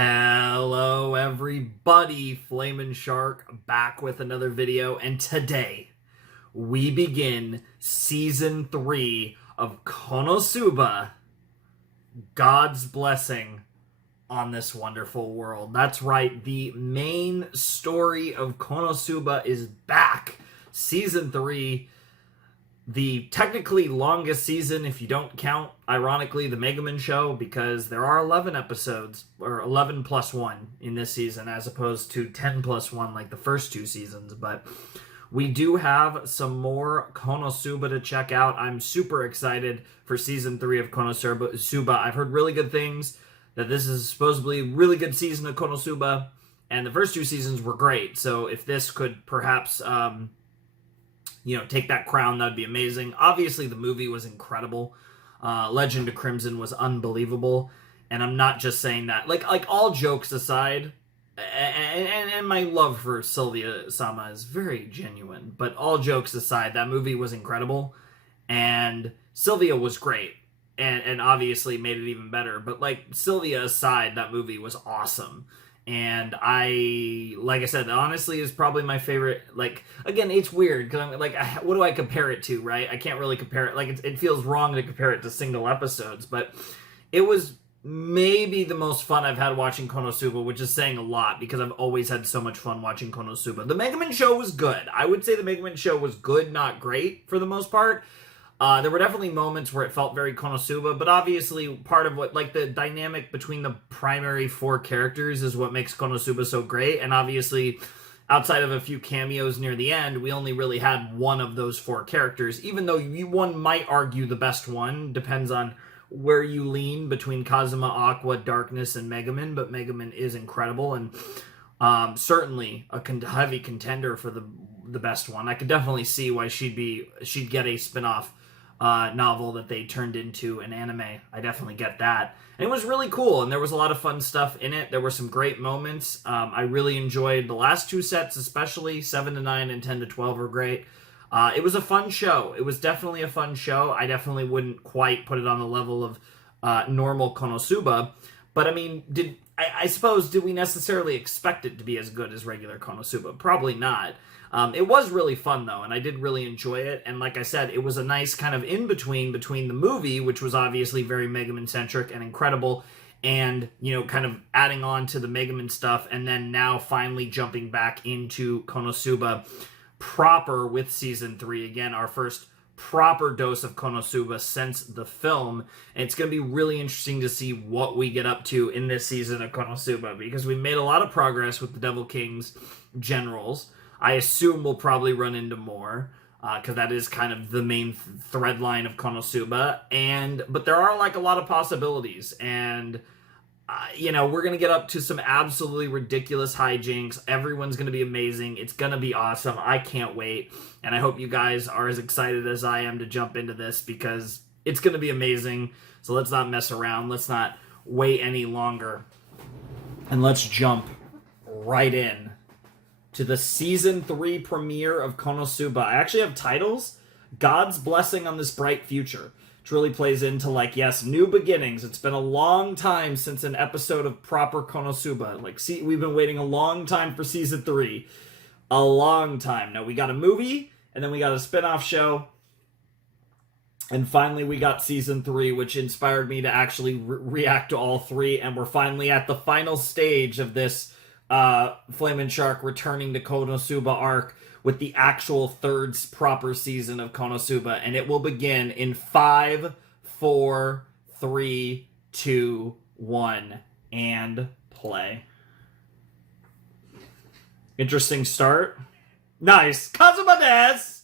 Hello everybody, Flamin' Shark back with another video, and today we begin Season 3 of KonoSuba, God's Blessing on This Wonderful World. That's right, the main story of KonoSuba is back. Season 3, the technically longest season if you don't count, ironically, the Megaman show, because there are 11 episodes, or 11 plus 1 in this season, as opposed to 10 plus 1 like the first two seasons. But we do have some more KonoSuba to check out. I'm super excited for Season 3 of KonoSuba. I've heard really good things, that this is supposedly a really good season of KonoSuba, and the first two seasons were great. So if this could perhaps take that crown, that'd be amazing. Obviously, the movie was incredible. Legend of Crimson was unbelievable, and I'm not just saying that. Like all jokes aside, and my love for Sylvia Sama is very genuine, but all jokes aside, that movie was incredible, and Sylvia was great, and obviously made it even better. But like Sylvia aside, that movie was awesome. And like I said, honestly, is probably my favorite. Like, again, it's weird, because I'm like, what do I compare it to, right? I can't really compare it. Like, it feels wrong to compare it to single episodes, but it was maybe the most fun I've had watching KonoSuba, which is saying a lot, because I've always had so much fun watching KonoSuba. The Megaman show was good. I would say the Megaman show was good, not great, for the most part. There were definitely moments where it felt very KonoSuba, but obviously part of what, like, the dynamic between the primary four characters is what makes KonoSuba so great, and obviously, outside of a few cameos near the end, we only really had one of those four characters, even though one might argue the best one, depends on where you lean between Kazuma, Aqua, Darkness, and Megaman, but Megaman is incredible, and certainly a heavy contender for the best one. I could definitely see why she'd get a spin-off novel that they turned into an anime. I definitely get that. And it was really cool, and there was a lot of fun stuff in it. There were some great moments. I really enjoyed the last two sets, especially 7 to 9 and 10 to 12 were great. It was a fun show. It was definitely a fun show. I definitely wouldn't quite put it on the level of normal KonoSuba, but I mean, I suppose, did we necessarily expect it to be as good as regular KonoSuba? Probably not. It was really fun, though, and I did really enjoy it, and like I said, it was a nice kind of in-between between the movie, which was obviously very Megaman-centric and incredible, and, kind of adding on to the Megaman stuff, and then now finally jumping back into KonoSuba proper with Season 3. Again, our first proper dose of KonoSuba since the film, and it's going to be really interesting to see what we get up to in this season of KonoSuba, because we made a lot of progress with the Devil King's generals. I assume we'll probably run into more, because that is kind of the main thread line of KonoSuba, but there are, like, a lot of possibilities, and we're going to get up to some absolutely ridiculous hijinks. Everyone's going to be amazing. It's going to be awesome. I can't wait. And I hope you guys are as excited as I am to jump into this, because it's going to be amazing. So let's not mess around. Let's not wait any longer. And let's jump right in to the Season 3 premiere of KonoSuba. I actually have titles. God's Blessing on This Bright Future. Really plays into, like, yes, new beginnings. It's been a long time since an episode of proper KonoSuba. Like, see, we've been waiting a long time for Season 3. A long time. Now, we got a movie, and then we got a spin-off show, and finally we got Season 3, which inspired me to actually react to all three, and we're finally at the final stage of this Flamin' Shark returning to KonoSuba arc, with the actual third proper season of KonoSuba, and it will begin in 5, 4, 3, 2, 1, and play. Interesting start. Nice! Kazuma desu!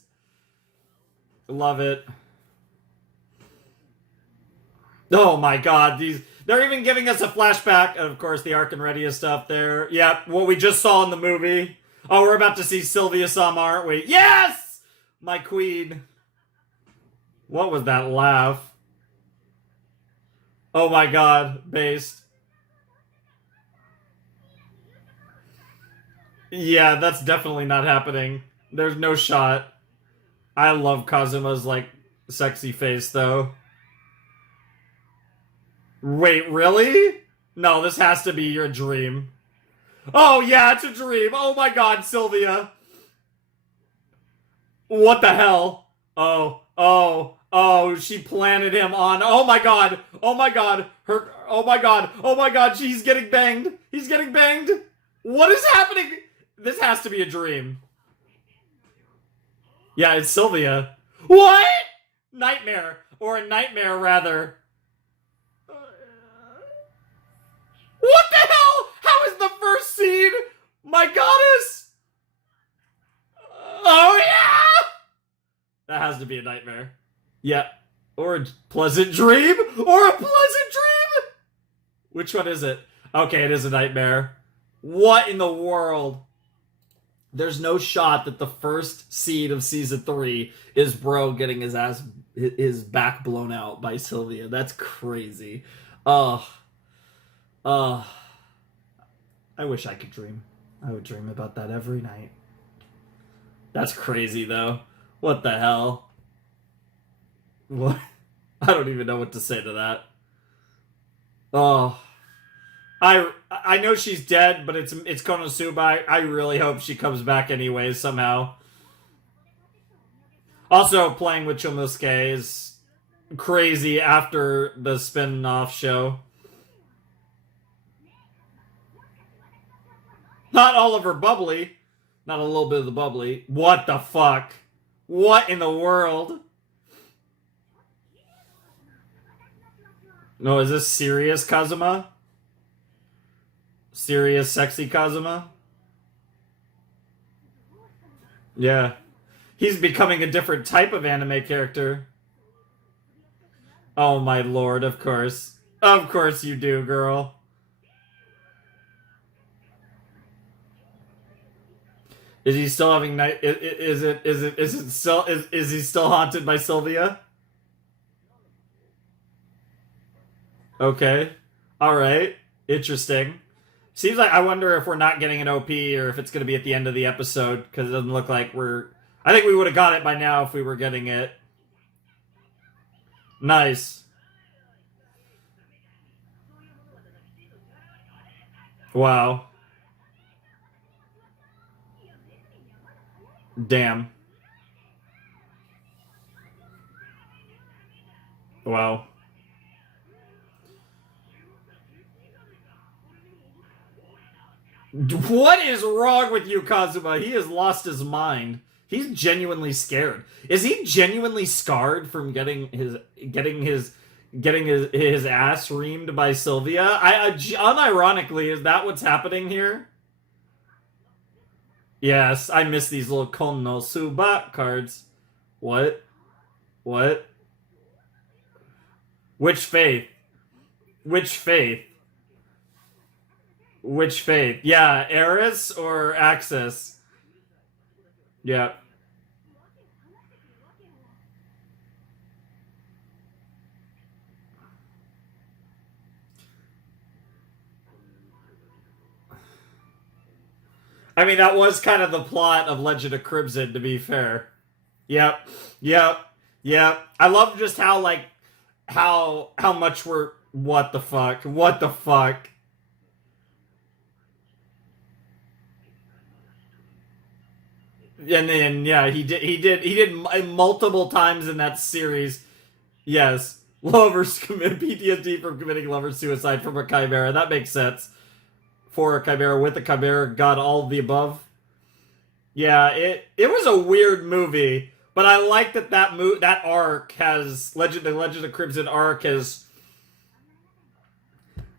Love it. Oh my god, they're even giving us a flashback, and of course the Arc and Redia stuff there. Yep, what we just saw in the movie. Oh, we're about to see Sylvia Sama, aren't we? Yes! My queen. What was that laugh? Oh my god, based. Yeah, that's definitely not happening. There's no shot. I love Kazuma's, like, sexy face, though. Wait, really? No, this has to be your dream. Oh, yeah, it's a dream. Oh my god, Sylvia. What the hell? Oh, she planted him on. Oh my god. Oh my god. Oh my god. Oh my god, he's getting banged. He's getting banged. What is happening? This has to be a dream. Yeah, it's Sylvia. What? Nightmare. Or a nightmare, rather. What the hell? How is the first scene? My goddess! Oh yeah! That has to be a nightmare. Yeah. Or a pleasant dream? Or a pleasant dream? Which one is it? Okay, it is a nightmare. What in the world? There's no shot that the first scene of season 3 is bro getting his back blown out by Sylvia. That's crazy. I wish I could dream. I would dream about that every night. That's crazy, though. What the hell? What? I don't even know what to say to that. Oh. I know she's dead, but it's KonoSuba. I really hope she comes back anyway, somehow. Also, playing with Chomusuke is crazy after the spin-off show. Not all of her bubbly. Not a little bit of the bubbly. What the fuck? What in the world? No, is this serious Kazuma? Serious sexy Kazuma? Yeah. He's becoming a different type of anime character. Oh my lord, of course. Of course you do, girl. Is he still having night? Is he still haunted by Sylvia? Okay, all right, interesting. Seems like I wonder if we're not getting an OP or if it's going to be at the end of the episode because it doesn't look like we're. I think we would have got it by now if we were getting it. Nice. Wow. Damn. Wow. What is wrong with you, Kazuma? He has lost his mind. He's genuinely scared. Is he genuinely scarred from getting his ass reamed by Sylvia? Unironically, is that what's happening here? Yes, I miss these little KonoSuba cards. What? What? Which faith? Which faith? Which faith? Yeah, Eris or Axis? Yeah. I mean, that was kind of the plot of Legend of Crimson, to be fair. Yep. Yep. Yep. I love just how, like, how much we're... What the fuck? What the fuck? And then, yeah, he did multiple times in that series. Yes. Lovers commit PTSD from committing lover suicide from a chimera. That makes sense. For a chimera, with a chimera, got all of the above. Yeah, it was a weird movie, but I like that arc has the Legend of Crimson arc has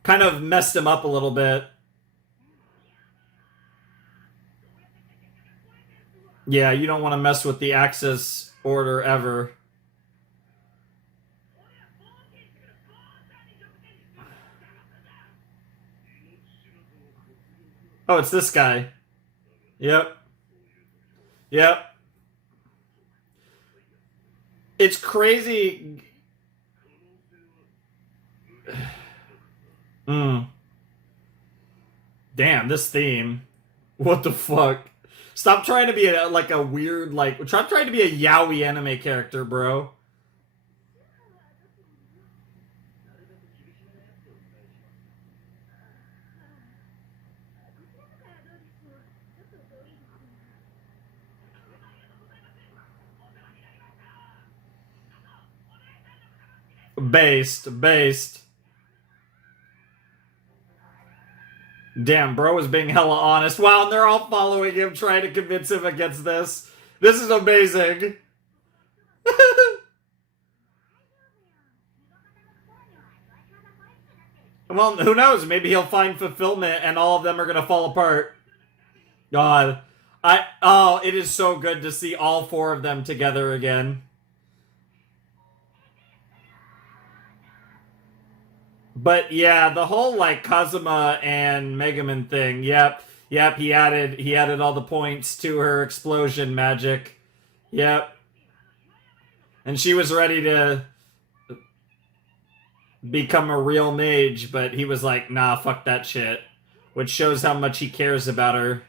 kind of messed him up a little bit. Yeah, you don't want to mess with the Axis order ever. Oh, it's this guy. Yep. Yep. It's crazy. Damn, this theme. What the fuck? Stop trying to be a weird, stop trying to be a yaoi anime character, bro. Based. Damn, bro was being hella honest. Wow, and they're all following him, trying to convince him against this. This is amazing. Well, who knows? Maybe he'll find fulfillment and all of them are gonna fall apart. God. It is so good to see all four of them together again. But yeah, the whole like Kazuma and Megaman thing, yep, he added all the points to her explosion magic. Yep. And she was ready to become a real mage, but he was like, nah, fuck that shit. Which shows how much he cares about her.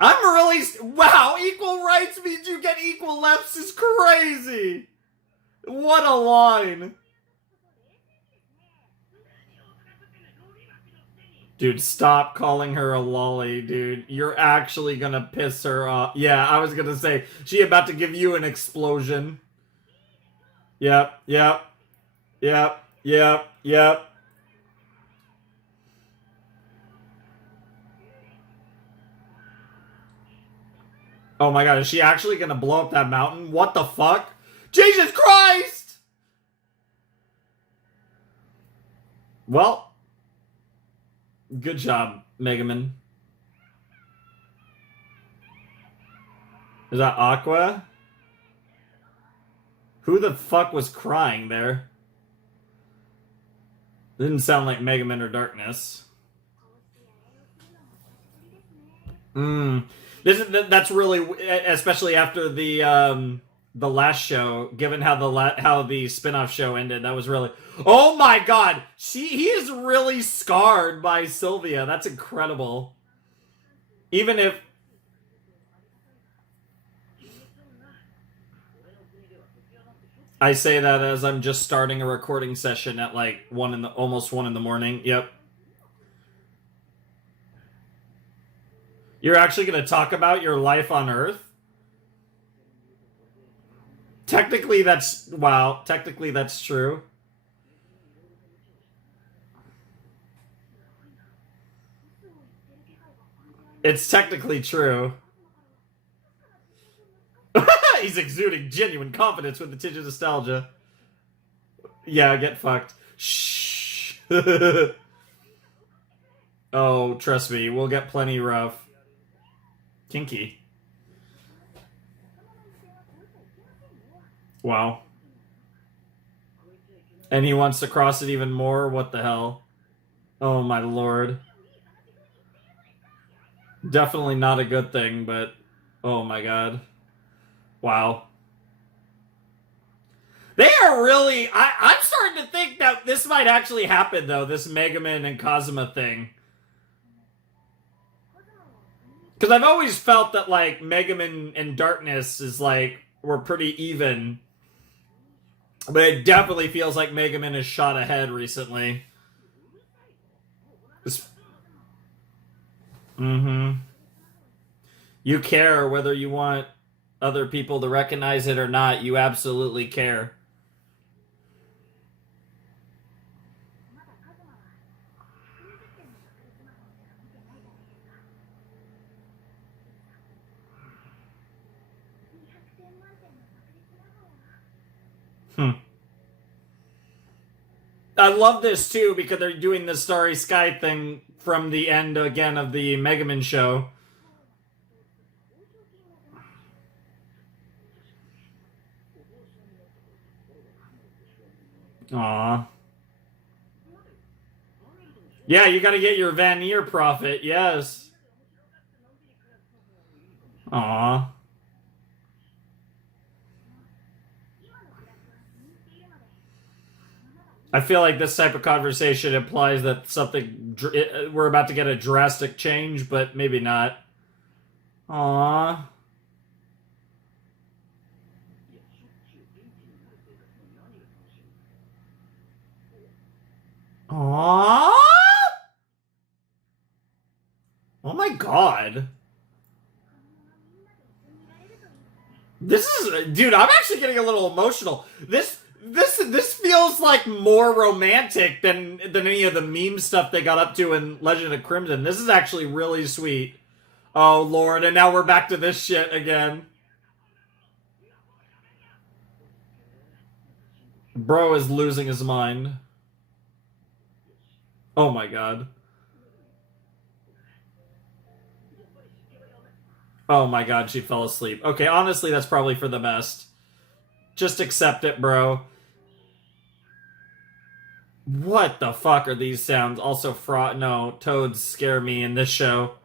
I'm really... Wow, equal rights means you get equal lefts is crazy! What a line! Dude, stop calling her a lolly, dude. You're actually gonna piss her off. Yeah, I was gonna say, she about to give you an explosion. Yep. Oh my god, is she actually gonna blow up that mountain? What the fuck? Jesus Christ! Well, good job, Megaman. Is that Aqua? Who the fuck was crying there? Didn't sound like Megaman or Darkness. That's really, especially after the last show, given how the spin-off show ended. That was really, oh my god, he is really scarred by Sylvia. That's incredible. Even if I say that as I'm just starting a recording session at like almost 1 in the morning. Yep. You're actually going to talk about your life on Earth? Technically that's true. It's technically true. He's exuding genuine confidence with the tinge of nostalgia. Yeah, get fucked. Shh. Oh, trust me, we'll get plenty rough. Kinky. Wow. And he wants to cross it even more? What the hell? Oh my lord. Definitely not a good thing, but oh my god. Wow. They are really... I'm starting to think that this might actually happen, though, this Megaman and Kazuma thing. Because I've always felt that, like, Megaman and Darkness is, like, were pretty even. But it definitely feels like Megaman has shot ahead recently. You care whether you want other people to recognize it or not. You absolutely care. I love this too because they're doing the Starry Sky thing from the end again of the Megaman show. Aww. Yeah, you gotta get your Vanir profit, yes. Aww. I feel like this type of conversation implies that we're about to get a drastic change, but maybe not. Aww. Aww. Oh my god. This is... Dude, I'm actually getting a little emotional. This This feels like more romantic than any of the meme stuff they got up to in Legend of Crimson. This is actually really sweet. Oh lord, and now we're back to this shit again. Bro is losing his mind. Oh my god. Oh my god, she fell asleep. Okay, honestly, that's probably for the best. Just accept it, bro. What the fuck are these sounds? Also, no, toads scare me in this show.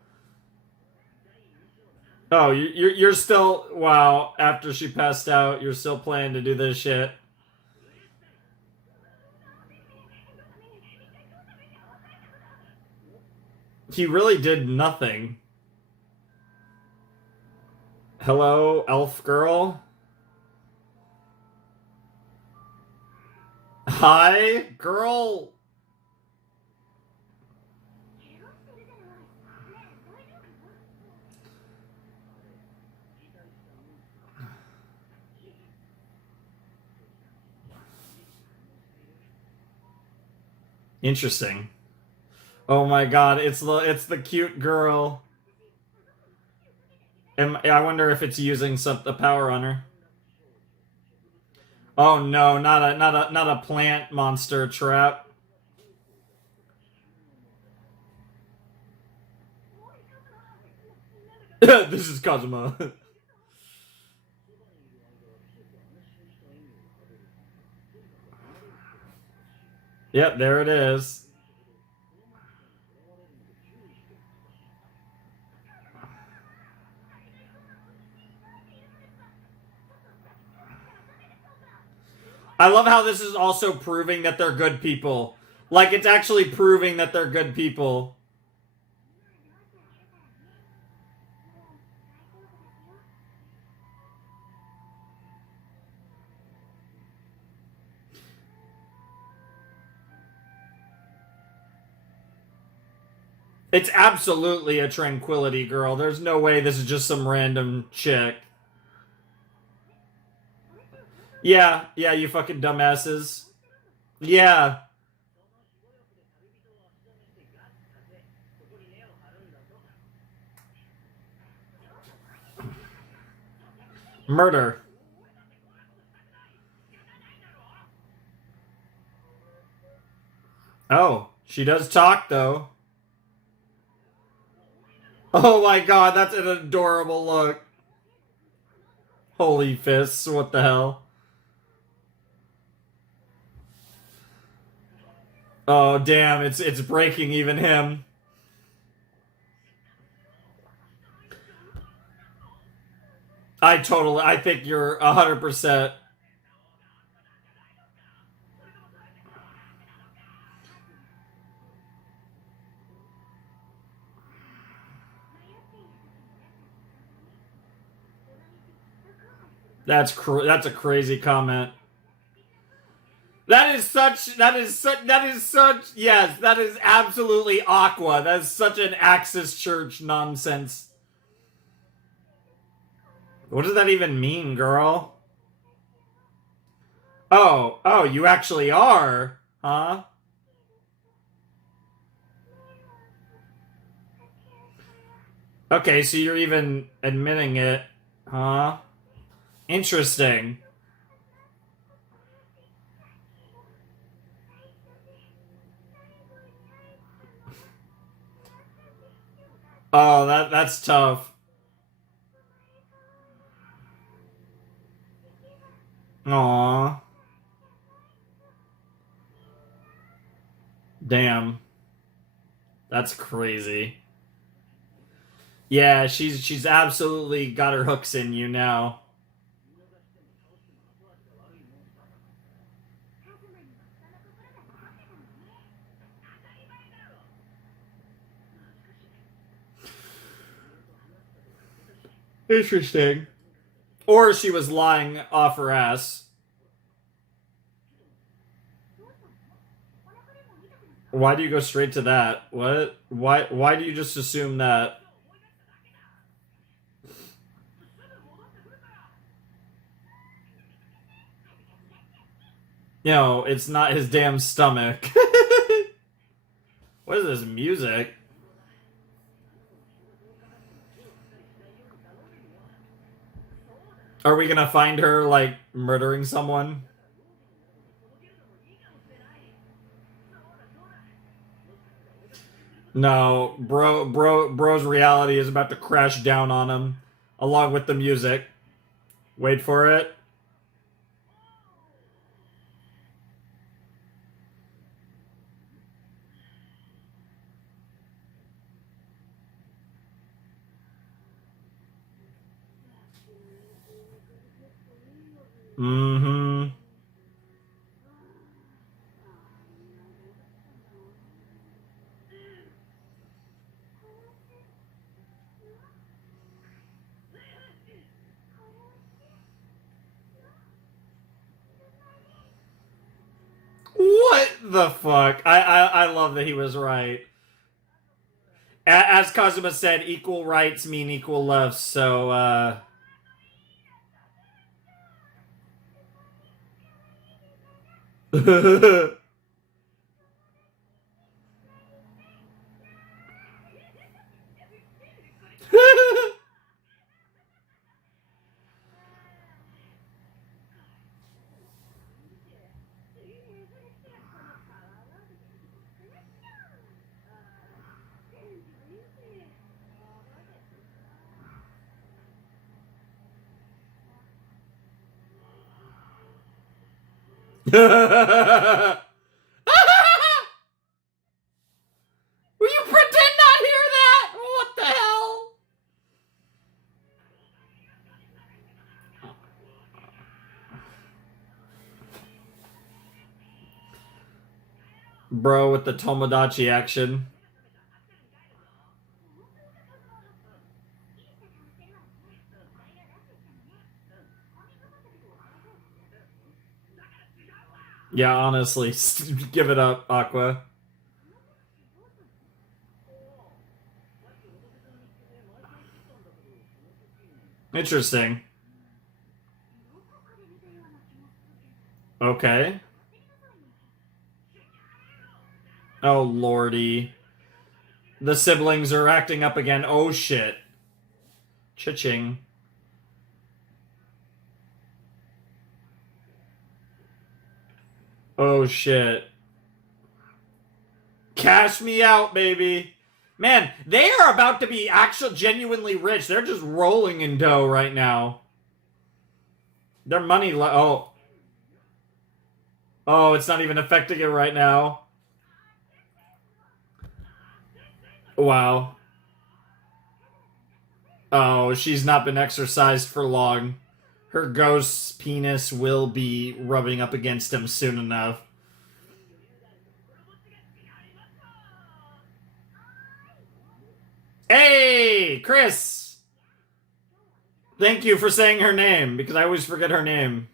Oh, you're still, wow, after she passed out, you're still planning to do this shit. He really did nothing. Hello, elf girl? Hi, girl? Interesting. Oh my god, it's the cute girl. And I wonder if it's using the power on her. Oh no, not a plant monster trap. This is Kazuma. Yep, there it is. I love how this is also proving that they're good people. Like, it's actually proving that they're good people. It's absolutely a tranquility girl. There's no way this is just some random chick. Yeah, you fucking dumbasses. Yeah. Murder. Oh, she does talk, though. Oh my god, that's an adorable look. Holy fists, what the hell? Oh damn, it's breaking even him. I think you're 100%. That's a crazy comment. Yes, that is absolutely Aqua. That is such an Axis Church nonsense. What does that even mean, girl? Oh, you actually are, huh? Okay, so you're even admitting it, huh? Interesting. Oh, that's tough. Aww. Damn. That's crazy. Yeah, she's absolutely got her hooks in you now. Interesting. Or she was lying off her ass. Why do you go straight to that? What? Why do you just assume that? No, it's not his damn stomach. What is this music? Are we gonna find her, like, murdering someone? No, bro's reality is about to crash down on him, along with the music. Wait for it. Mm-hmm. What the fuck? I love that he was right. As Kazuma said, equal rights mean equal love, so, Will you pretend not hear that? What the hell? Bro with the Tomodachi action. Yeah, honestly, give it up, Aqua. Interesting. Okay. Oh, lordy. The siblings are acting up again. Oh, shit. Cha-ching. Oh, shit. Cash me out, baby. Man, they are about to be actual genuinely rich. They're just rolling in dough right now. Their money... Oh. Oh, it's not even affecting it right now. Wow. Oh, she's not been exercised for long. Her ghost's penis will be rubbing up against him soon enough. Hey, Chris! Thank you for saying her name, because I always forget her name.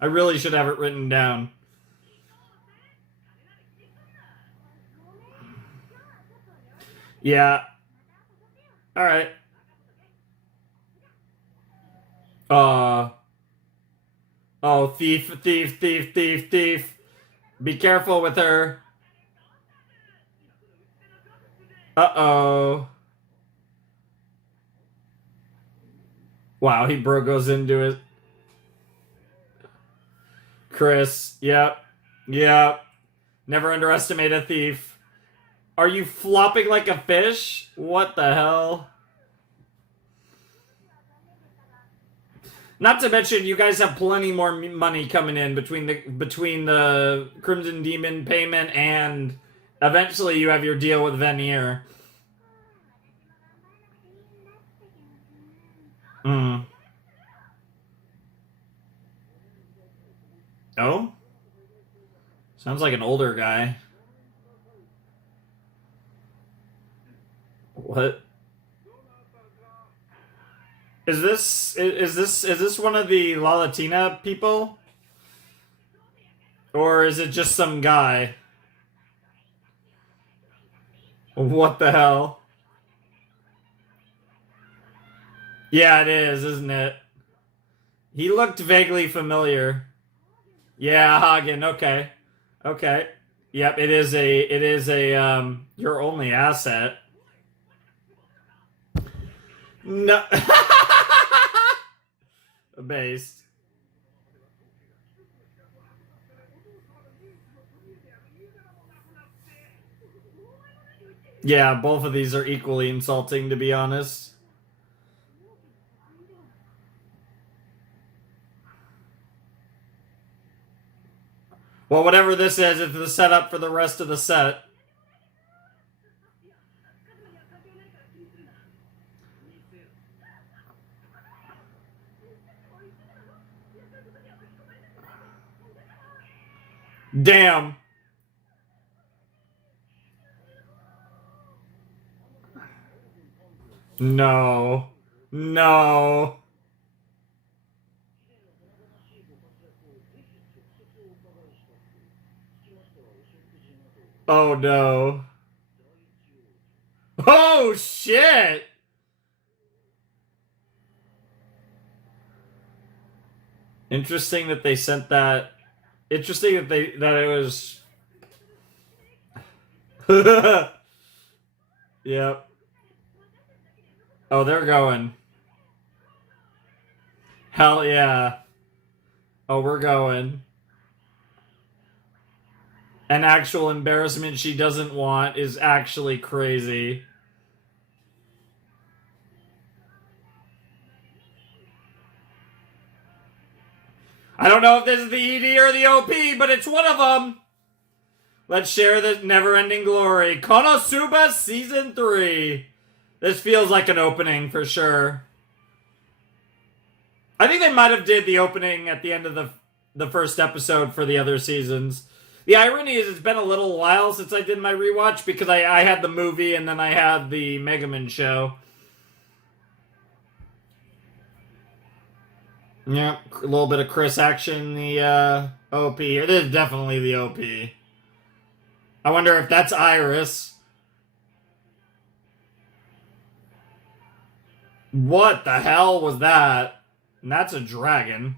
I really should have it written down. Yeah. Alright. Oh, thief, thief, thief, thief, thief. Be careful with her. Uh-oh. Wow, he goes into it. Chris, yep. Yep. Never underestimate a thief. Are you flopping like a fish? What the hell? Not to mention, you guys have plenty more money coming in between the Crimson Demon payment and eventually you have your deal with Veneer. Hmm. Oh? Sounds like an older guy. What? Is this one of the La Latina people? Or is it just some guy? What the hell? Yeah, it is, isn't it? He looked vaguely familiar. Yeah, Hagen. Okay. Okay. Yep, it is a your only asset. No. Based. Yeah, both of these are equally insulting, to be honest. Well, whatever this is, it's the setup for the rest of the set. Damn. No. No. Oh no. Oh shit. Interesting that they sent that. Interesting that it was. Yep. Oh, they're going. Hell yeah. Oh, we're going. An actual embarrassment she doesn't want is actually crazy. I don't know if this is the ED or the OP, but it's one of them. Let's share the never-ending glory. KonoSuba Season 3. This feels like an opening for sure. I think they might have did the opening at the end of the first episode for the other seasons. The irony is it's been a little while since I did my rewatch because I had the movie and then I had the Mega Man show. Yeah, a little bit of Chris action, the OP here. This is definitely the OP. I wonder if that's Iris. What the hell was that? And that's a dragon.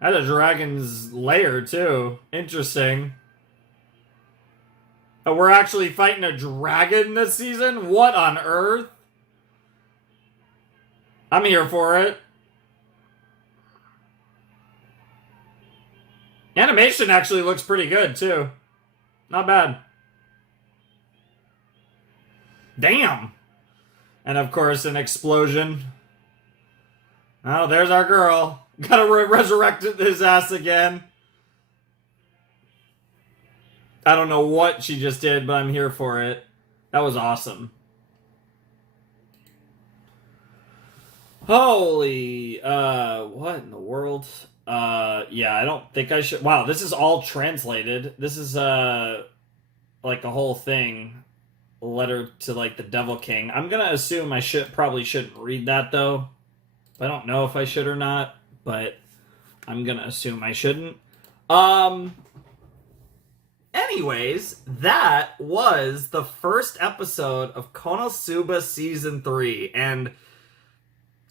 That's a dragon's lair, too. Interesting. Oh, we're actually fighting a dragon this season? What on earth? I'm here for it. Animation actually looks pretty good, too. Not bad. Damn. And of course, an explosion. Oh, there's our girl. Gotta resurrect his ass again. I don't know what she just did, but I'm here for it. That was awesome. Holy, what in the world? Yeah, I don't think I should. Wow, this is all translated. This is, like a whole thing. A letter to, like, the Devil King. I'm gonna assume I probably shouldn't read that, though. I don't know if I should or not, but I'm gonna assume I shouldn't. Anyways, that was the first episode of KonoSuba Season 3, and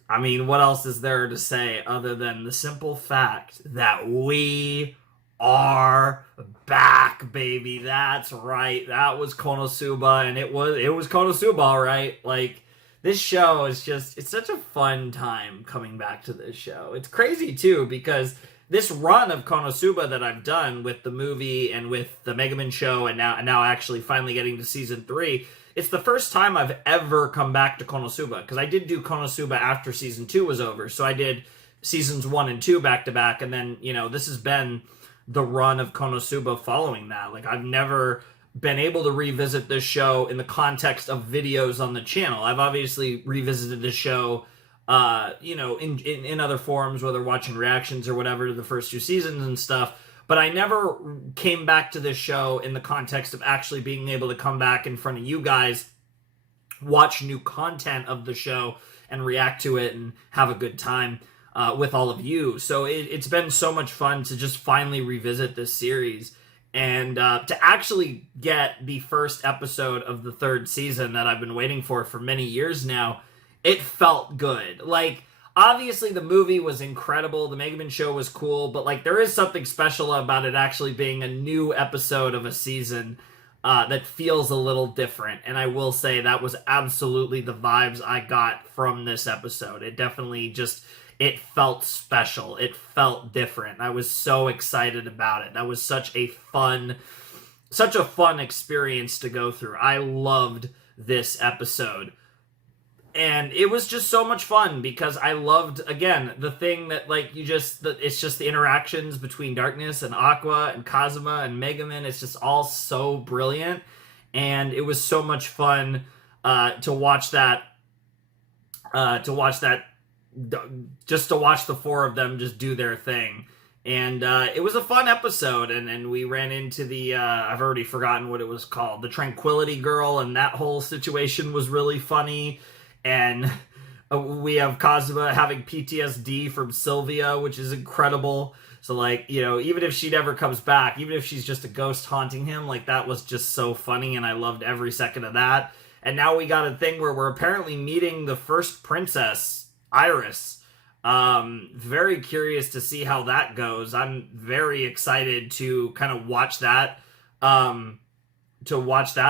I mean, what else is there to say other than the simple fact that we are back, baby. That's right. That was KonoSuba, and it was KonoSuba, all right. Like, this show is just, it's such a fun time coming back to this show. It's crazy, too, because this run of KonoSuba that I've done with the movie and with the Mega Man show and now actually finally getting to Season 3, it's the first time I've ever come back to KonoSuba, because I did do KonoSuba after Season 2 was over, so I did Seasons 1 and 2 back-to-back, and then, you know, this has been the run of KonoSuba following that. Like, I've never been able to revisit this show in the context of videos on the channel. I've obviously revisited this show, you know, in other forums, whether watching reactions or whatever to the first two seasons and stuff, but I never came back to this show in the context of actually being able to come back in front of you guys, watch new content of the show, and react to it and have a good time with all of you. So it's been so much fun to just finally revisit this series and to actually get the first episode of the third season that I've been waiting for many years now. It felt good. Like, obviously the movie was incredible, the Mega Man show was cool, but like there is something special about it actually being a new episode of a season that feels a little different. And I will say that was absolutely the vibes I got from this episode. It definitely just, it felt special. It felt different. I was so excited about it. That was such a fun experience to go through. I loved this episode. And it was just so much fun because I loved, again, the thing that, like, it's just the interactions between Darkness and Aqua and Kazuma and Mega Man. It's just all so brilliant. And it was so much fun to watch that, just to watch the four of them just do their thing. And it was a fun episode, and we ran into the, I've already forgotten what it was called, the Tranquility Girl, and that whole situation was really funny. And we have Kazuma having PTSD from Sylvia, which is incredible. So, like, you know, even if she never comes back, even if she's just a ghost haunting him, like, that was just so funny, and I loved every second of that. And now we got a thing where we're apparently meeting the first princess, Iris. Very curious to see how that goes. I'm very excited to kind of watch that,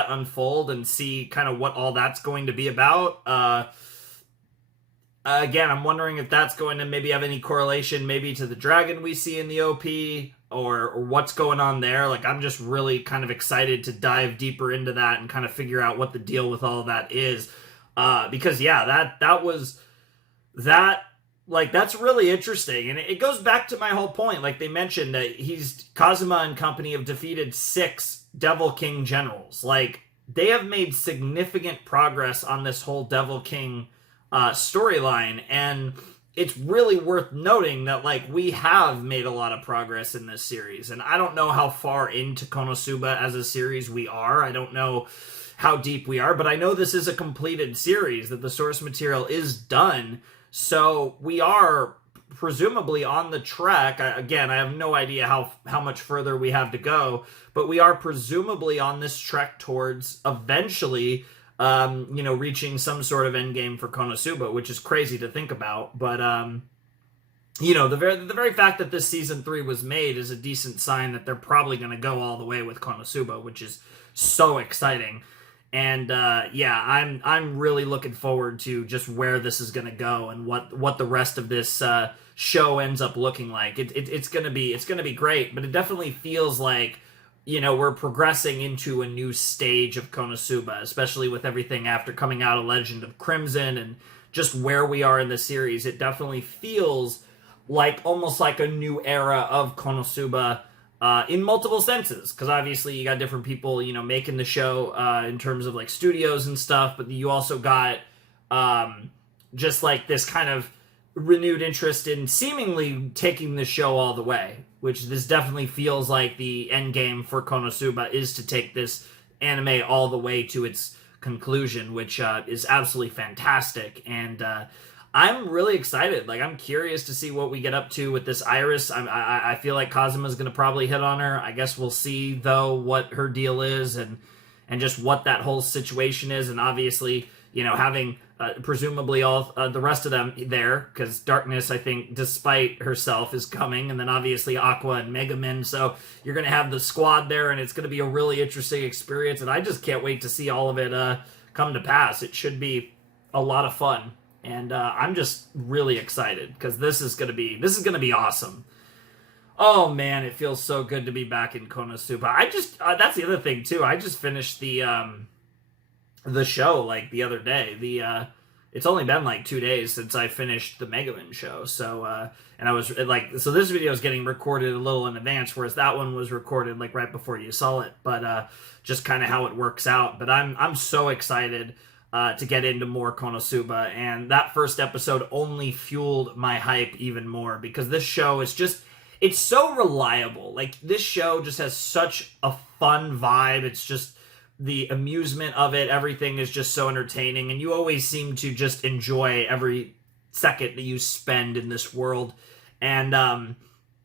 unfold and see kind of what all that's going to be about. Again, I'm wondering if that's going to maybe have any correlation maybe to the dragon we see in the OP or what's going on there. Like, I'm just really kind of excited to dive deeper into that and kind of figure out what the deal with all of that is. Because yeah, that's really interesting. And it goes back to my whole point. Like, they mentioned that Kazuma and company have defeated 6 Devil King generals. Like, they have made significant progress on this whole Devil King storyline, and it's really worth noting that, like, we have made a lot of progress in this series, and I don't know how far into Konosuba as a series we are. I don't know how deep we are, but I know this is a completed series, that the source material is done, so we are presumably on the track. Again, I have no idea how much further we have to go, but we are presumably on this trek towards eventually, reaching some sort of end game for Konosuba, which is crazy to think about. But, the very fact that this season 3 was made is a decent sign that they're probably going to go all the way with Konosuba, which is so exciting. And I'm really looking forward to just where this is going to go and what the rest of this show ends up looking like. It's going to be great, but it definitely feels like, we're progressing into a new stage of Konosuba, especially with everything after coming out of Legend of Crimson and just where we are in the series. It definitely feels like almost like a new era of Konosuba. In multiple senses, because obviously you got different people, making the show in terms of like studios and stuff, but you also got just like this kind of renewed interest in seemingly taking the show all the way, which this definitely feels like the end game for Konosuba is to take this anime all the way to its conclusion, which is absolutely fantastic. And I'm really excited. Like, I'm curious to see what we get up to with this Iris. I feel like Kazuma's going to probably hit on her. I guess we'll see, though, what her deal is and just what that whole situation is. And obviously, having presumably all the rest of them there, because Darkness, I think, despite herself, is coming. And then obviously Aqua and Mega Man. So you're going to have the squad there, and it's going to be a really interesting experience. And I just can't wait to see all of it come to pass. It should be a lot of fun. And I'm just really excited because this is gonna be awesome. Oh man, it feels so good to be back in Konosuba. I just that's the other thing too. I just finished the show like the other day. It's only been like 2 days since I finished the Mega Man show. So and I was like, so this video is getting recorded a little in advance, whereas that one was recorded like right before you saw it. But just kind of how it works out. But I'm so excited to get into more Konosuba, and that first episode only fueled my hype even more because this show is it's so reliable. Like, this show just has such a fun vibe. It's just the amusement of it. Everything is just so entertaining, and you always seem to just enjoy every second that you spend in this world. And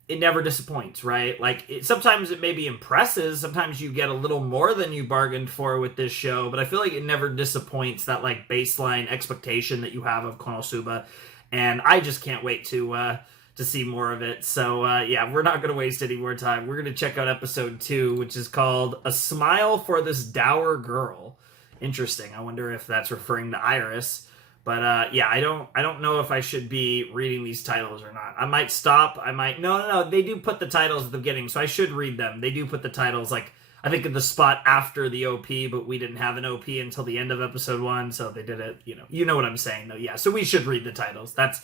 it never disappoints, right? Like, sometimes it maybe impresses. Sometimes you get a little more than you bargained for with this show, but I feel like it never disappoints that, like, baseline expectation that you have of Konosuba. and I just can't wait to see more of it. So yeah, we're not going to waste any more time. We're going to check out episode 2, which is called "A Smile for This Dour Girl." Interesting. I wonder if that's referring to Iris. But yeah, I don't know if I should be reading these titles or not. I might stop. I might no. They do put the titles at the beginning, so I should read them. They do put the titles like I think in the spot after the OP, but we didn't have an OP until the end of episode 1, so they did it. You know what I'm saying though. Yeah, so we should read the titles. That's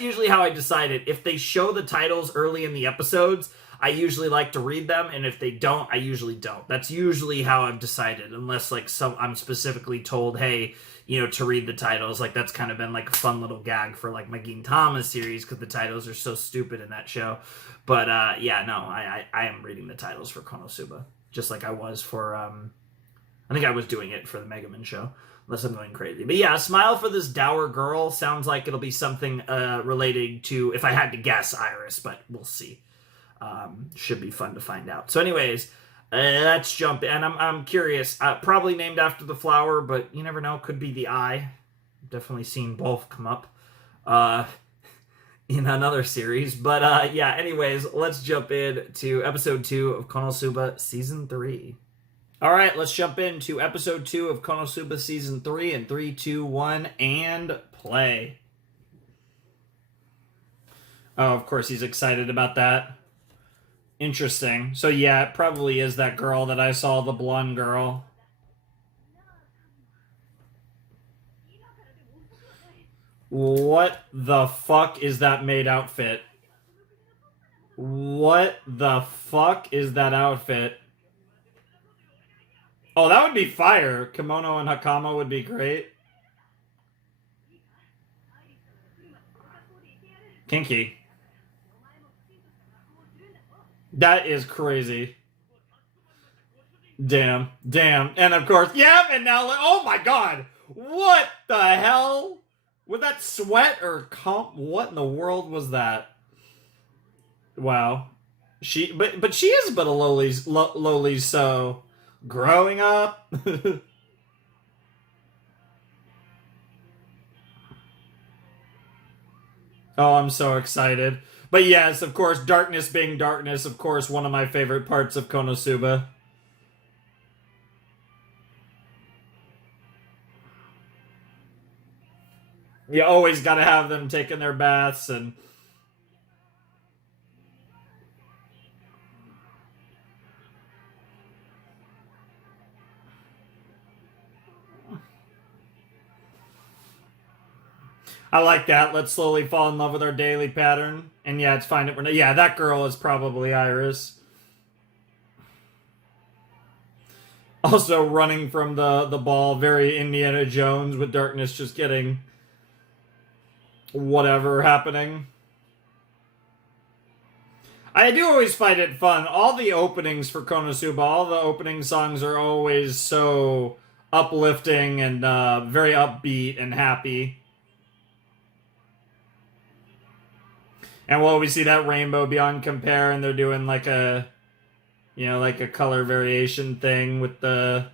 usually how I decide it. If they show the titles early in the episodes, I usually like to read them, and if they don't, I usually don't. That's usually how I've decided, unless like I'm specifically told, hey, to read the titles. Like that's kind of been like a fun little gag for like my Gintama series because the titles are so stupid in that show. But yeah, no, I am reading the titles for Konosuba, just like I was for I think I was doing it for the Megaman show, unless I'm going crazy. But yeah, "A Smile for This Dour Girl" sounds like it'll be something relating to, if I had to guess, Iris, but we'll see. Should be fun to find out. So anyways, let's jump in. And I'm curious. Probably named after the flower, but you never know. Could be the eye. Definitely seen both come up in another series. But yeah, anyways, let's jump in to episode 2 of Konosuba Season 3. All right, let's jump into episode 2 of Konosuba Season 3 in 3, 2, 1, and play. Oh, of course he's excited about that. Interesting. So yeah, it probably is that girl that I saw, the blonde girl. What the fuck is that maid outfit? What the fuck is that outfit? Oh, that would be fire. Kimono and Hakama would be great. Kinky. That is crazy. Damn. And of course, yeah, and now, oh my god! What the hell? Was that sweat or what in the world was that? Wow. But she is but a lowly, so growing up. Oh, I'm so excited. But yes, of course, darkness being darkness, of course, one of my favorite parts of Konosuba. You always gotta have them taking their baths and... I like that. Let's slowly fall in love with our daily pattern. And yeah, it's fine. Yeah, that girl is probably Iris. Also running from the ball, very Indiana Jones, with darkness just getting whatever happening. I do always find it fun. All the openings for Konosuba, all the opening songs are always so uplifting and very upbeat and happy. And we'll always see that rainbow beyond compare, and they're doing like a, like a color variation thing with the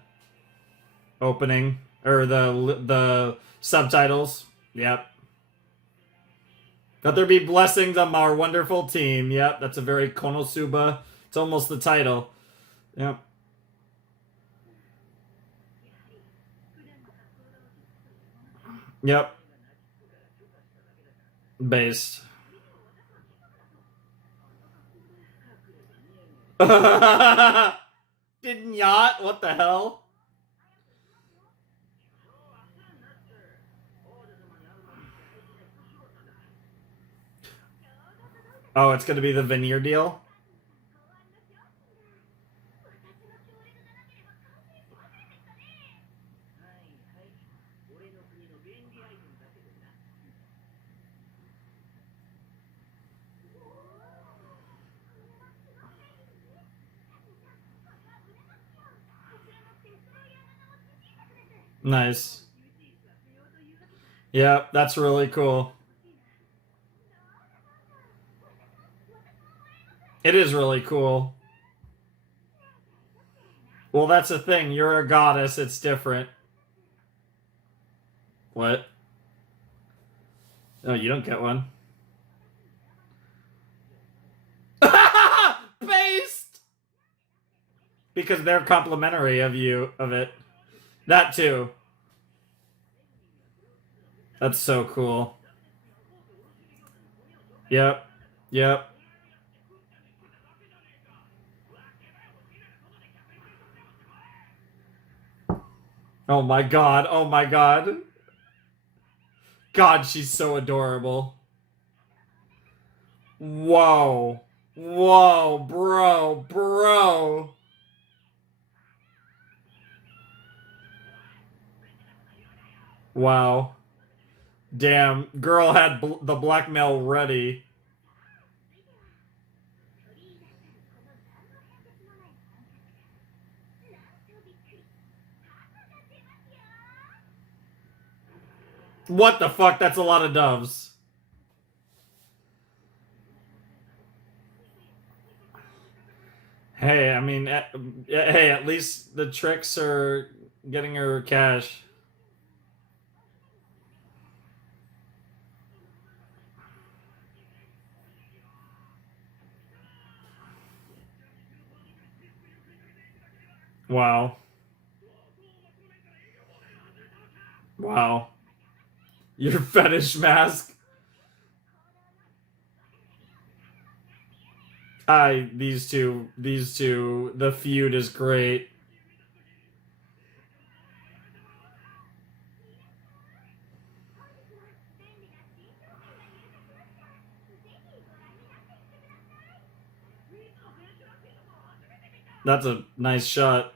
opening, or the subtitles. Yep. Let there be blessings on our wonderful team. Yep, that's a very Konosuba. It's almost the title. Yep. Yep. Based. Didn't yacht? What the hell? Oh, it's gonna be the veneer deal? Nice. Yeah, that's really cool. It is really cool. Well, that's the thing. You're a goddess. It's different. What? Oh, you don't get one. Based! Because they're complimentary of it. That too. That's so cool. Yep. Yep. Oh my god. Oh my god. God, she's so adorable. Whoa. Whoa, bro. Bro. Wow. Damn, girl had the blackmail ready. What the fuck? That's a lot of doves. Hey, I mean, hey, at least the tricks are getting her cash. Wow. Wow. Your fetish mask. These two, the feud is great. That's a nice shot.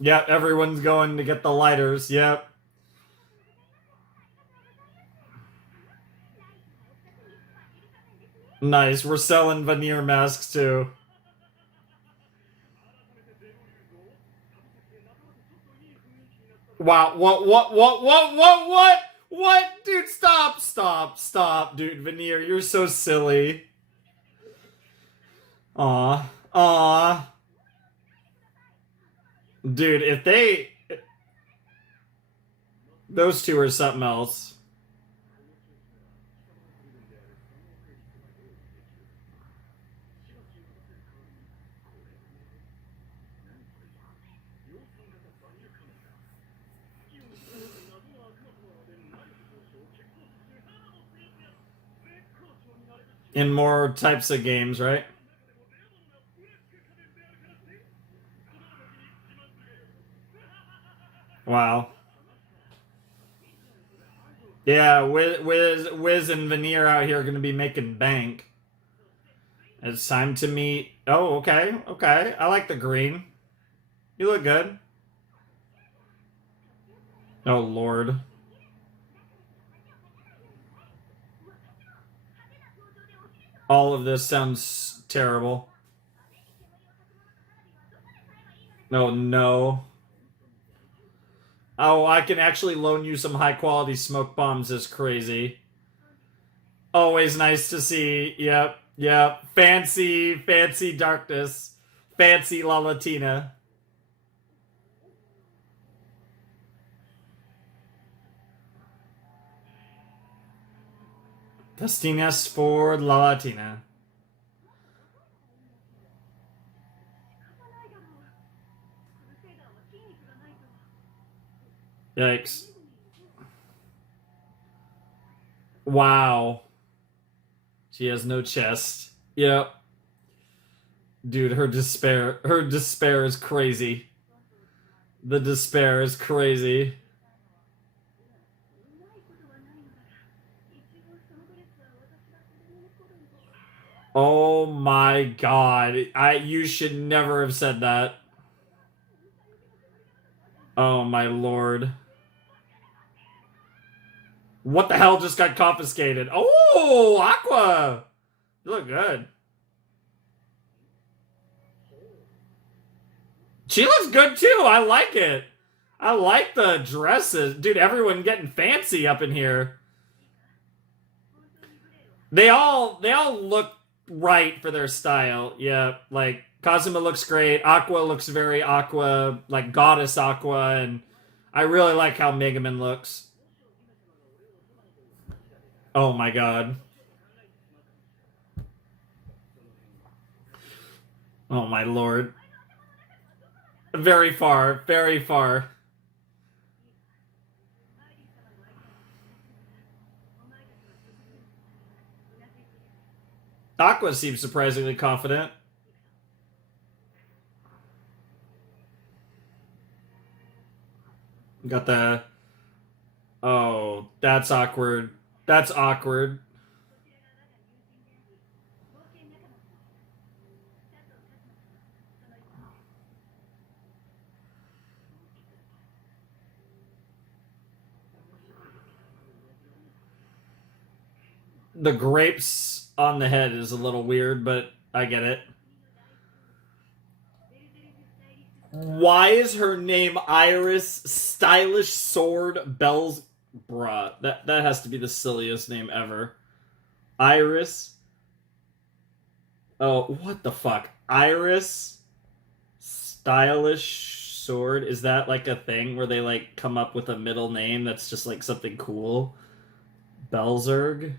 Yep, everyone's going to get the lighters. Yep. Nice. We're selling veneer masks too. Wow. What? Dude, stop. Dude, veneer, you're so silly. Aw. Dude, if they... Those two are something else. In more types of games, right? Wow. Yeah, Wiz and Veneer out here are going to be making bank. It's time to meet... Oh, okay. I like the green. You look good. Oh, Lord. All of this sounds terrible. Oh, no. Oh, I can actually loan you some high-quality smoke bombs is crazy. Always nice to see. Yep. Fancy darkness. Fancy La Latina. Destinas for La Latina. Yikes. Wow. She has no chest. Yep. Dude, her despair is crazy. The despair is crazy. Oh my god. You should never have said that. Oh my lord. What the hell just got confiscated? Oh, Aqua! You look good. She looks good too. I like it. I like the dresses. Dude, everyone getting fancy up in here. They all look right for their style. Yeah, like Kazuma looks great. Aqua looks very Aqua, like goddess Aqua, and I really like how Megaman looks. Oh my god. Oh my lord. Very far, very far. Aqua seems surprisingly confident. Got the... Oh, that's awkward. That's awkward. The grapes on the head is a little weird, but I get it. Why is her name Iris Stylish Sword Bells? Bruh, that has to be the silliest name ever. Iris. Oh, what the fuck? Iris Stylish Sword? Is that like a thing where they like come up with a middle name that's just like something cool? Belzerg?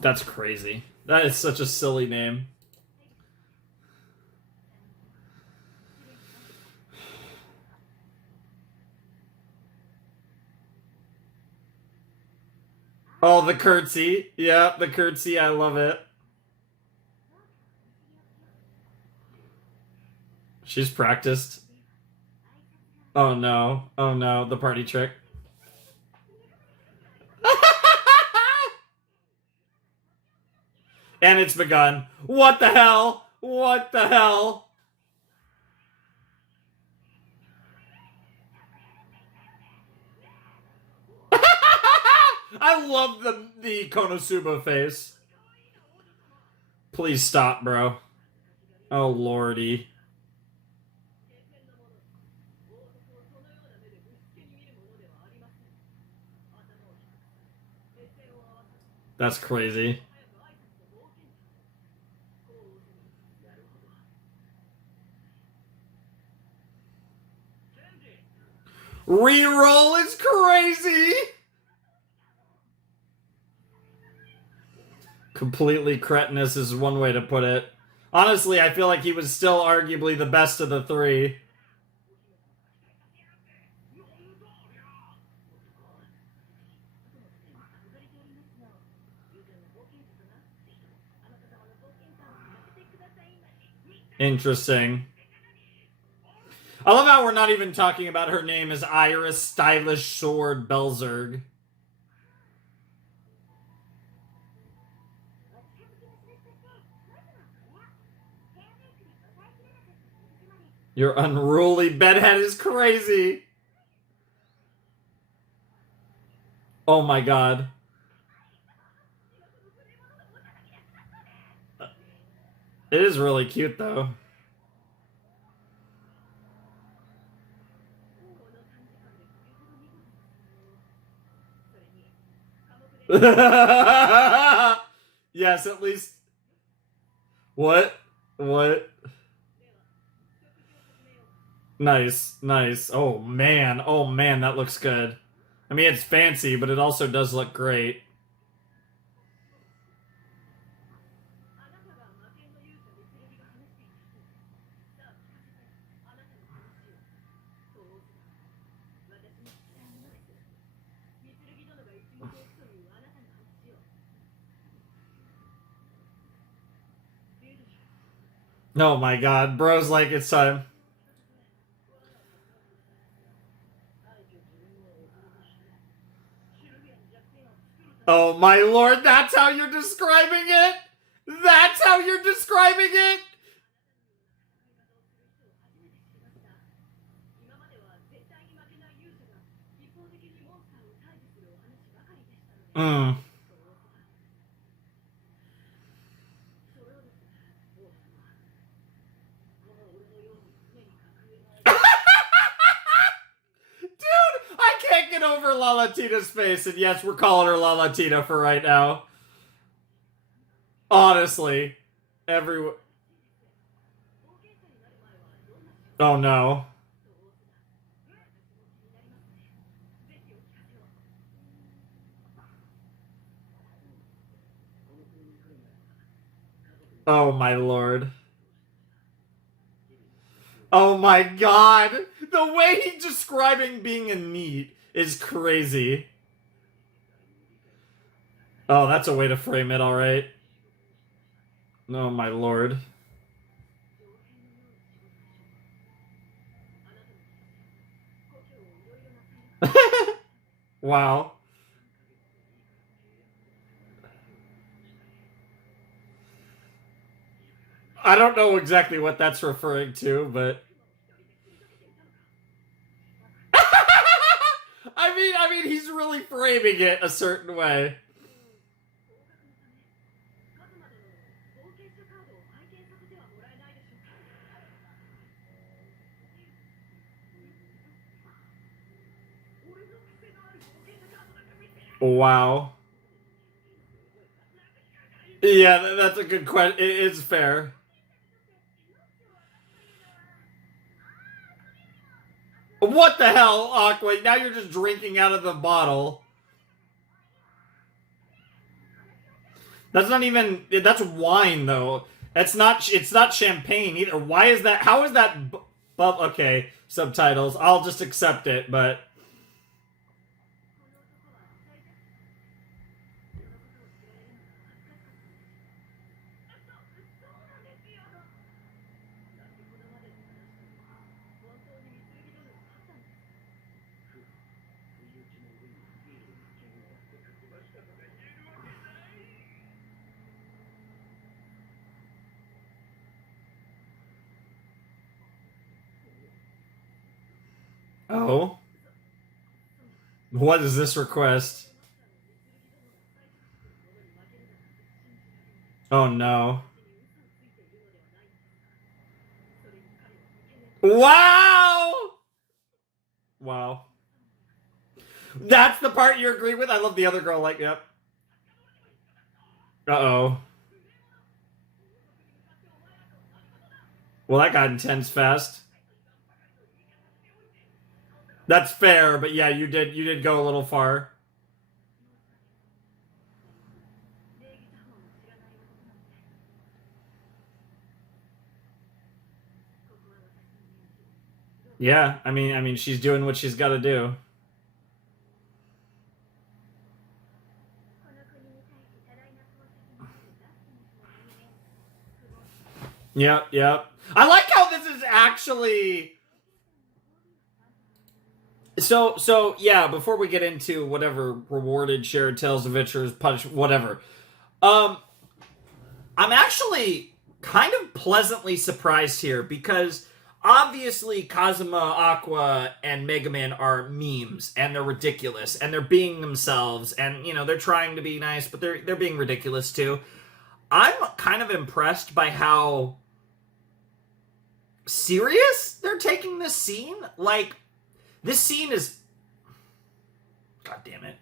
That's crazy. That is such a silly name. Oh, the curtsy. Yeah, the curtsy. I love it. She's practiced. Oh no. Oh no, the party trick. And it's begun. What the hell? What the hell? I love the Konosuba face. Please stop, bro. Oh lordy. That's crazy. Reroll is crazy! Completely cretinous is one way to put it. Honestly, I feel like he was still arguably the best of the three. Interesting. I love how we're not even talking about her name as Iris Stylish Sword Belzerg. Your unruly bedhead is crazy. Oh my god. It is really cute though. Yes, at least. What? What? Nice, nice. Oh man, that looks good. I mean, it's fancy, but it also does look great. Oh my god, bro's like, it's time. Oh my lord, that's how you're describing it? That's how you're describing it? Mm. I can't get over Lalatita's face, and yes, we're calling her Lalatina for right now. Honestly, everyone. Oh no. Oh my lord. Oh my god. The way he's describing being a NEET is crazy. Oh, that's a way to frame it, alright. Oh my lord. Wow. I don't know exactly what that's referring to, but I mean he's really framing it a certain way. Wow. Yeah, that's a good question. It's fair. What the hell, Aqua? Now you're just drinking out of the bottle. That's not even. That's wine, though. That's not. It's not champagne either. Why is that? How is that? Okay, subtitles. I'll just accept it. But oh, what is this request? Oh no! Wow! Wow. That's the part you agree with? I love the other girl, like, yep. Uh-oh. Well, that got intense fast. That's fair, but yeah, you did go a little far. Yeah, I mean she's doing what she's got to do. Yep, yep. I like how this is actually so yeah, before we get into whatever rewarded shared tales of adventures, punch whatever. Um I'm actually kind of pleasantly surprised here because obviously Kazuma, Aqua, and Mega Man are memes and they're ridiculous and they're being themselves and they're trying to be nice, but they're being ridiculous too. I'm kind of impressed by how serious they're taking this scene. Like, this scene is, god damn it,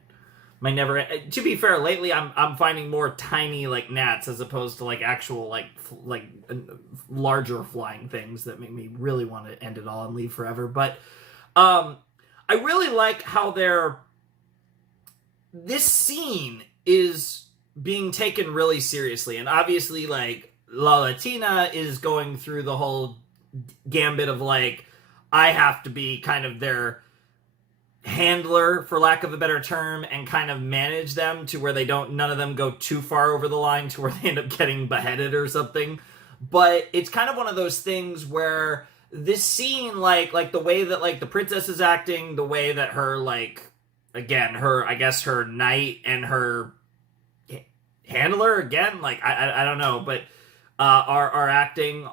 my never. To be fair, lately I'm finding more tiny like gnats as opposed to like actual larger flying things that make me really want to end it all and leave forever. But I really like how this scene is being taken really seriously, and obviously like La Latina is going through the whole gambit of like, I have to be kind of their handler, for lack of a better term, and kind of manage them to where none of them go too far over the line to where they end up getting beheaded or something. But it's kind of one of those things where this scene, like the way that like the princess is acting, the way that her like, again, her, I guess her knight and her handler, again, like I don't know, but are acting.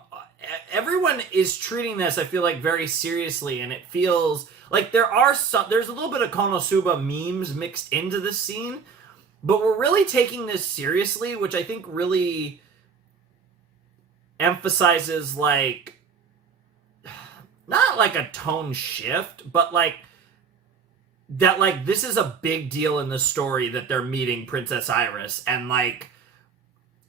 Everyone is treating this, I feel like, very seriously, and it feels like there's a little bit of Konosuba memes mixed into this scene, but we're really taking this seriously, which I think really emphasizes like not like a tone shift, but like that like this is a big deal in the story that they're meeting Princess Iris, and like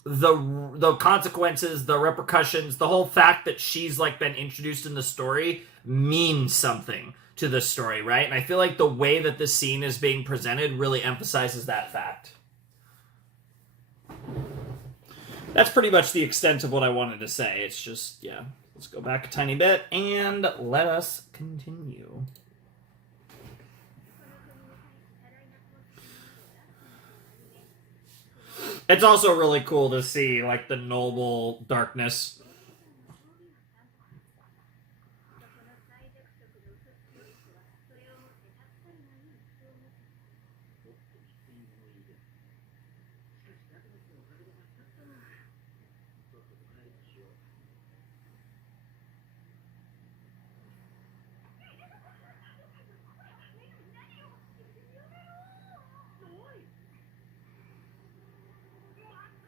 the consequences, the repercussions, the whole fact that she's like been introduced in the story means something to the story, right? And I feel like the way that this scene is being presented really emphasizes that fact. That's pretty much the extent of what I wanted to say. It's just, yeah. Let's go back a tiny bit and let us continue. It's also really cool to see, like, the noble darkness.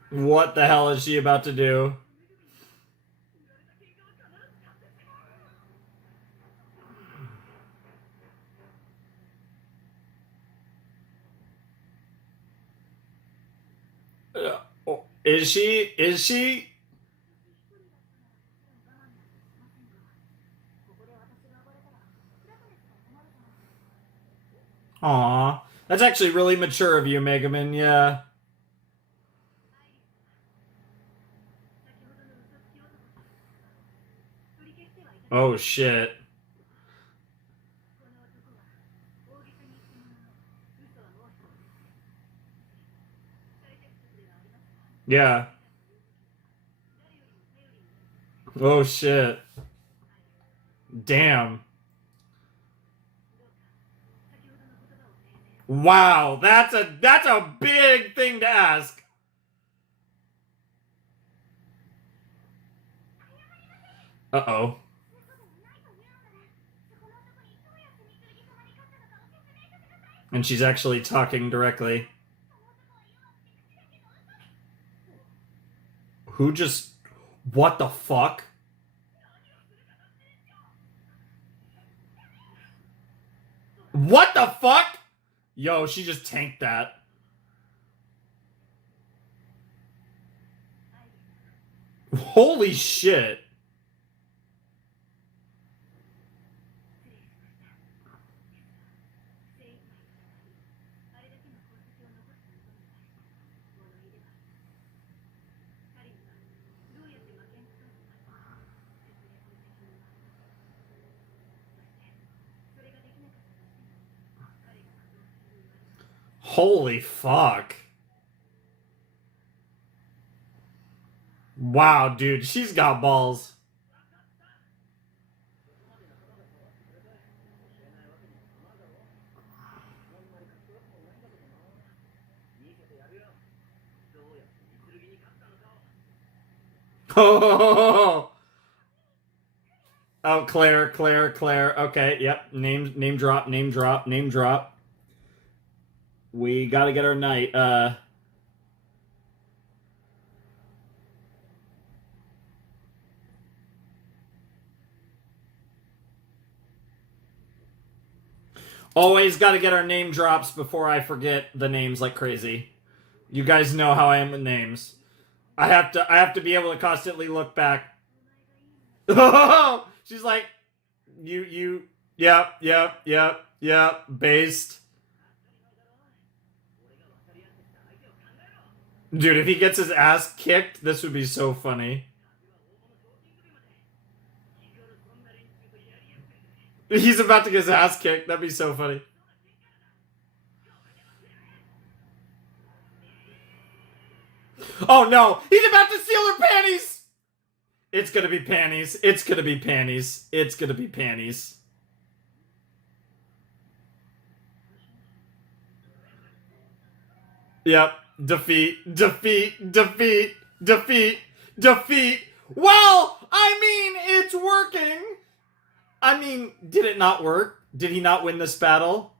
What the hell is she about to do? Is she? Is she? Aw. That's actually really mature of you, Megaman, yeah. Oh, shit. Yeah. Oh, shit. Damn. Wow, that's a big thing to ask. Uh-oh. And she's actually talking directly. Who just... What the fuck? What the fuck? Yo, she just tanked that. Holy shit. Holy fuck. Wow, dude, she's got balls. Oh, Claire. Okay, yep. Name drop. We gotta get our knight. Always gotta get our name drops before I forget the names like crazy. You guys know how I am with names. I have to be able to constantly look back. She's like, yep, based. Dude, if he gets his ass kicked, this would be so funny. He's about to get his ass kicked. That'd be so funny. Oh no! He's about to steal her panties! It's gonna be panties. It's gonna be panties. It's gonna be panties. Yep. Defeat. Well, I mean, it's working. I mean, did it not work? Did he not win this battle?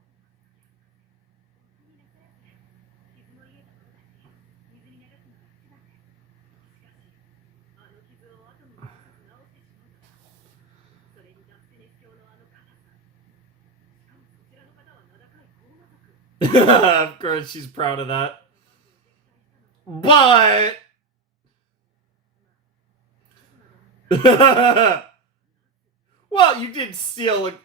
Of course, she's proud of that. But Well, you did steal like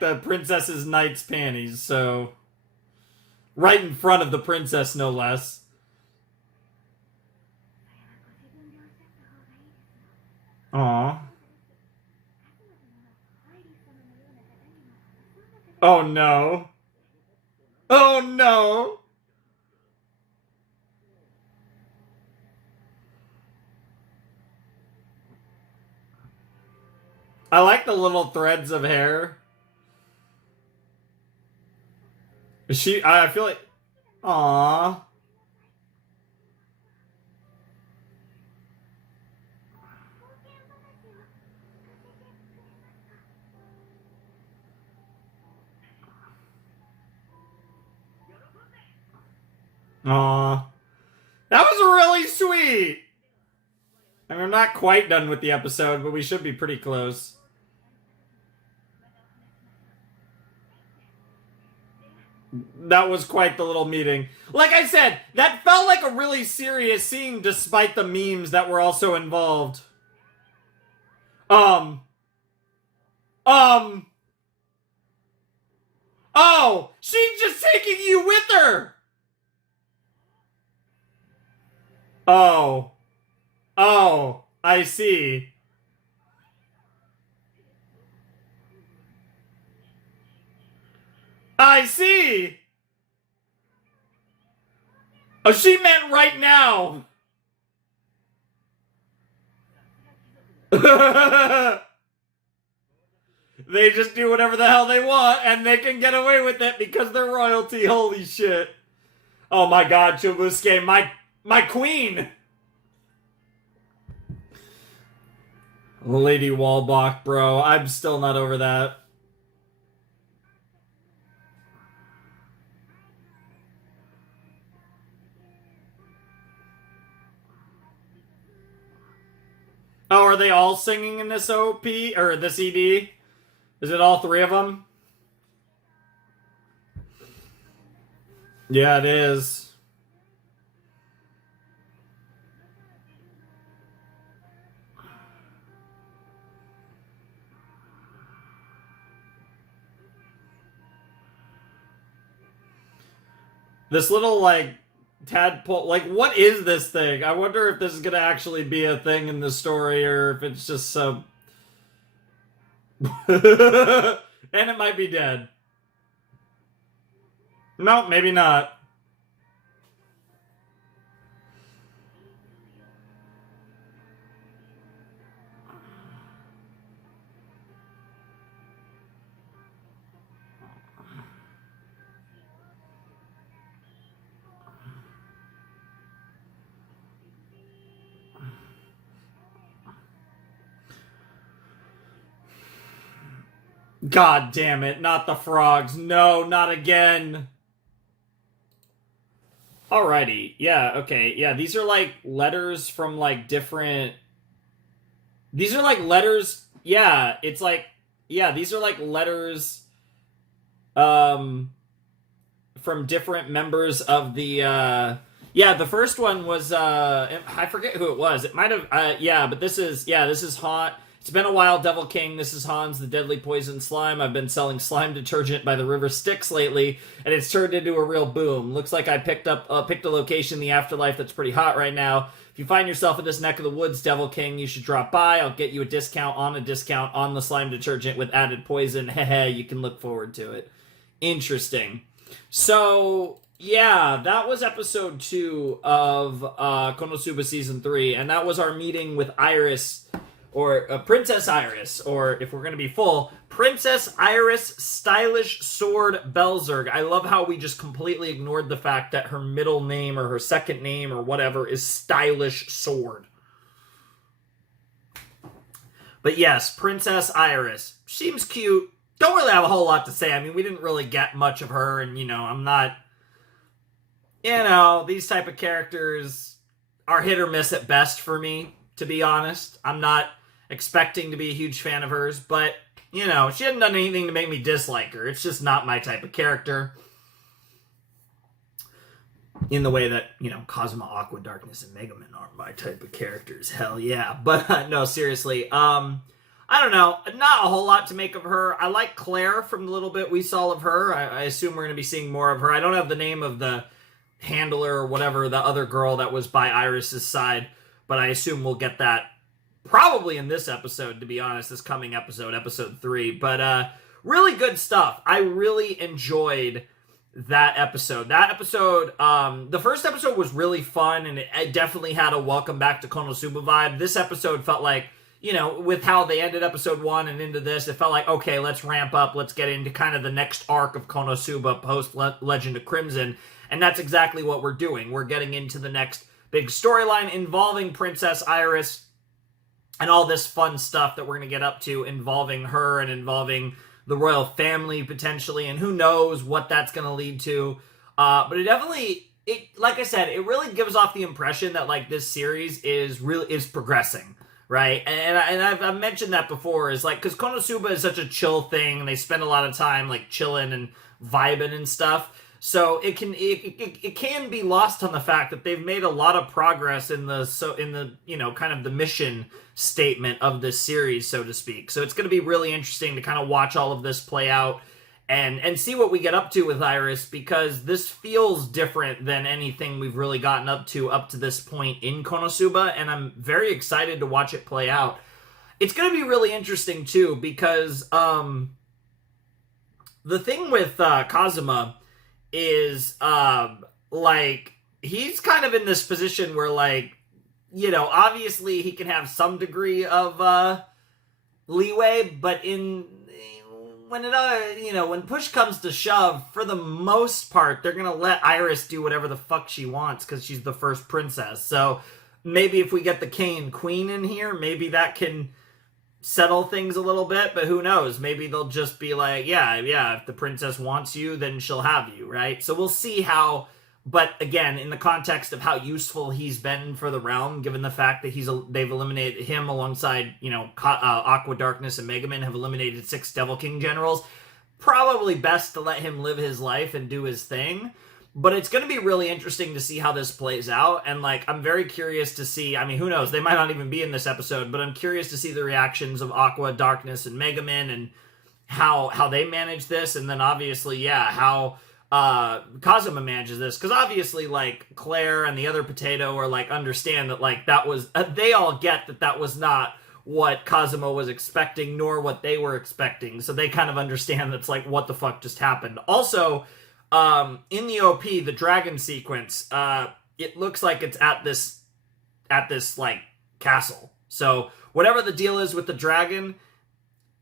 the princess's knight's panties, so right in front of the princess, no less. Aw. Oh no. Oh no. I like the little threads of hair. I feel like, aw. Aw. That was really sweet. I mean, I'm not quite done with the episode, but we should be pretty close. That was quite the little meeting. Like I said, that felt like a really serious scene despite the memes that were also involved. Um. Oh! She's just taking you with her! Oh. Oh. I see. I see! Oh, she meant right now! They just do whatever the hell they want, and they can get away with it because they're royalty. Holy shit. Oh my god, Chubusuke, my queen! Lady Walbach, bro. I'm still not over that. Oh, are they all singing in this OP? Or this ED? Is it all three of them? Yeah, it is. This little, like, tadpole... Like, what is this thing? I wonder if this is gonna actually be a thing in the story, or if it's just some... And it might be dead. No, maybe not. God damn it, not the frogs. No, not again. Alrighty. Yeah, okay. Yeah, these are like letters from like different... These are like letters... Yeah, it's like... Yeah, these are like letters from different members of the yeah, the first one was I forget who it was. It might have yeah, but this is Haunt. It's been a while, Devil King. This is Hans, the deadly poison slime. I've been selling slime detergent by the river Styx lately, and it's turned into a real boom. Looks like I picked a location in the afterlife that's pretty hot right now. If you find yourself in this neck of the woods, Devil King, you should drop by. I'll get you a discount on the slime detergent with added poison. Hehe, you can look forward to it. Interesting. So, yeah, that was episode 2 of KonoSuba Season 3, and that was our meeting with Iris, or Princess Iris, or if we're going to be full, Princess Iris Stylish Sword Belzerg. I love how we just completely ignored the fact that her middle name or her second name or whatever is Stylish Sword. But yes, Princess Iris. Seems cute. Don't really have a whole lot to say. I mean, we didn't really get much of her, and, I'm not... these type of characters are hit or miss at best for me, to be honest. I'm not expecting to be a huge fan of hers, but, she hasn't done anything to make me dislike her. It's just not my type of character. in the way that, Kazuma, Aqua, Darkness, and Mega Man aren't my type of characters. Hell yeah. But no, seriously. I don't know. Not a whole lot to make of her. I like Claire from the little bit we saw of her. I assume we're going to be seeing more of her. I don't have the name of the handler or whatever, the other girl that was by Iris's side, but I assume we'll get that probably in this episode, to be honest, this coming episode, episode 3. But really good stuff. I really enjoyed that episode. The first episode was really fun, and it definitely had a welcome back to KonoSuba vibe. This episode felt like, with how they ended episode 1 and into this, it felt like, okay, let's ramp up, let's get into kind of the next arc of KonoSuba post Legend of Crimson, and that's exactly what we're doing. We're getting into the next big storyline involving Princess Iris, and all this fun stuff that we're going to get up to involving her and involving the royal family potentially, and who knows what that's going to lead to. But it definitely, like I said, it really gives off the impression that like this series is progressing. Right, and I've mentioned that before, is like, because KonoSuba is such a chill thing, and they spend a lot of time like chilling and vibing and stuff. So it can be lost on the fact that they've made a lot of progress in the kind of the mission statement of this series, so to speak. So it's going to be really interesting to kind of watch all of this play out and see what we get up to with Iris, because this feels different than anything we've really gotten up to this point in KonoSuba, and I'm very excited to watch it play out. It's going to be really interesting, too, because the thing with Kazuma is, like, he's kind of in this position where, like, obviously he can have some degree of leeway, but when push comes to shove, for the most part, they're gonna let Iris do whatever the fuck she wants because she's the first princess. So maybe if we get the king and queen in here, maybe that can settle things a little bit, but who knows? Maybe they'll just be like, yeah, if the princess wants you, then she'll have you, right? So we'll see how, but again, in the context of how useful he's been for the realm, given the fact that they've eliminated him alongside, Aqua, Darkness, and Mega Man have eliminated 6 Devil King generals, probably best to let him live his life and do his thing. But it's going to be really interesting to see how this plays out, and like, I'm very curious to see, I mean, who knows, they might not even be in this episode, but I'm curious to see the reactions of Aqua, Darkness, and Mega Man, and how they manage this, and then obviously, how Kazuma manages this, because obviously, like, Claire and the other potato are like, understand that, like, that was, they all get that was not what Kazuma was expecting, nor what they were expecting, so they kind of understand that's like, what the fuck just happened. Also, in the OP, the dragon sequence, it looks like it's at this, like, castle. So, whatever the deal is with the dragon,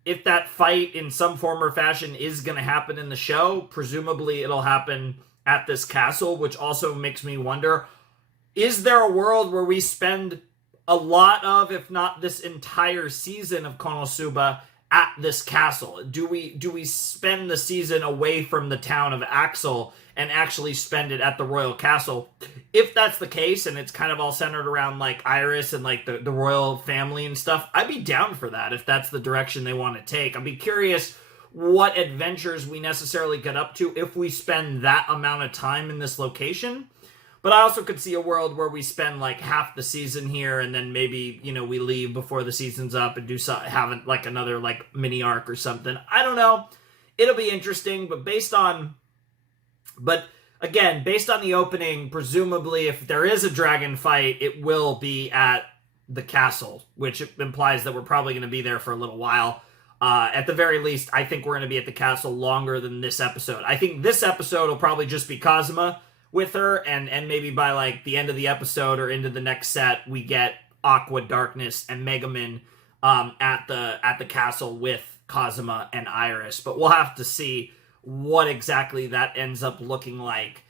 if that fight in some form or fashion is going to happen in the show, presumably it'll happen at this castle, which also makes me wonder, is there a world where we spend a lot of, if not this entire season of KonoSuba at this castle? Do we spend the season away from the town of Axel and actually spend it at the royal castle? If that's the case, and it's kind of all centered around like Iris and like the royal family and stuff, I'd be down for that if that's the direction they want to take. I'd be curious what adventures we necessarily get up to if we spend that amount of time in this location. But I also could see a world where we spend like half the season here, and then maybe, we leave before the season's up and have like another like mini arc or something. I don't know. It'll be interesting, but based on the opening, presumably if there is a dragon fight, it will be at the castle, which implies that we're probably going to be there for a little while. At the very least, I think we're going to be at the castle longer than this episode. I think this episode will probably just be Kazuma with her, and maybe by like the end of the episode or into the next set, we get Aqua, Darkness, and Mega Man at the castle with Kazuma and Iris. But we'll have to see what exactly that ends up looking like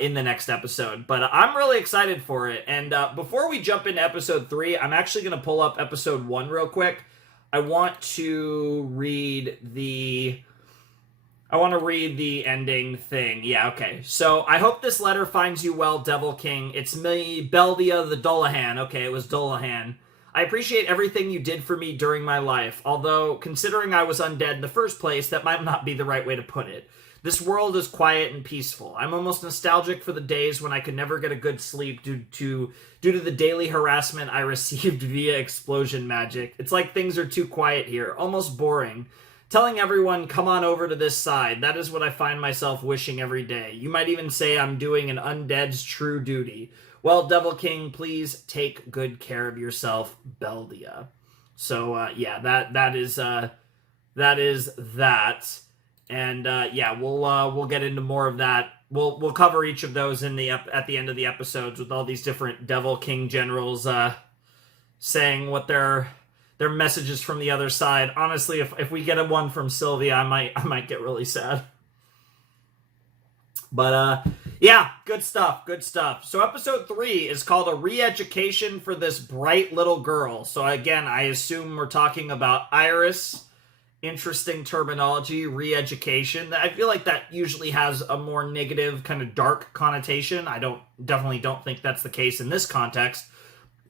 in the next episode. But I'm really excited for it. And before we jump into episode 3, I'm actually going to pull up episode 1 real quick. I want to read the ending thing. Yeah, okay. So, I hope this letter finds you well, Devil King. It's me, Beldia the Dullahan. Okay, it was Dullahan. I appreciate everything you did for me during my life, although, considering I was undead in the first place, that might not be the right way to put it. This world is quiet and peaceful. I'm almost nostalgic for the days when I could never get a good sleep due to the daily harassment I received via explosion magic. It's like things are too quiet here, almost boring. Telling everyone, come on over to this side, that is what I find myself wishing every day. You might even say I'm doing an undead's true duty. Well, Devil King, please take good care of yourself, Beldia. So, yeah, that is that. And yeah, we'll get into more of that. We'll cover each of those in at the end of the episodes with all these different Devil King generals saying what their messages from the other side. Honestly, if we get a one from Sylvia, I might get really sad. But yeah, good stuff. So episode 3 is called A Re-Education for This Bright Little Girl. So again, I assume we're talking about Iris. Interesting terminology, re-education. I feel like that usually has a more negative, kind of dark connotation. I definitely don't think that's the case in this context,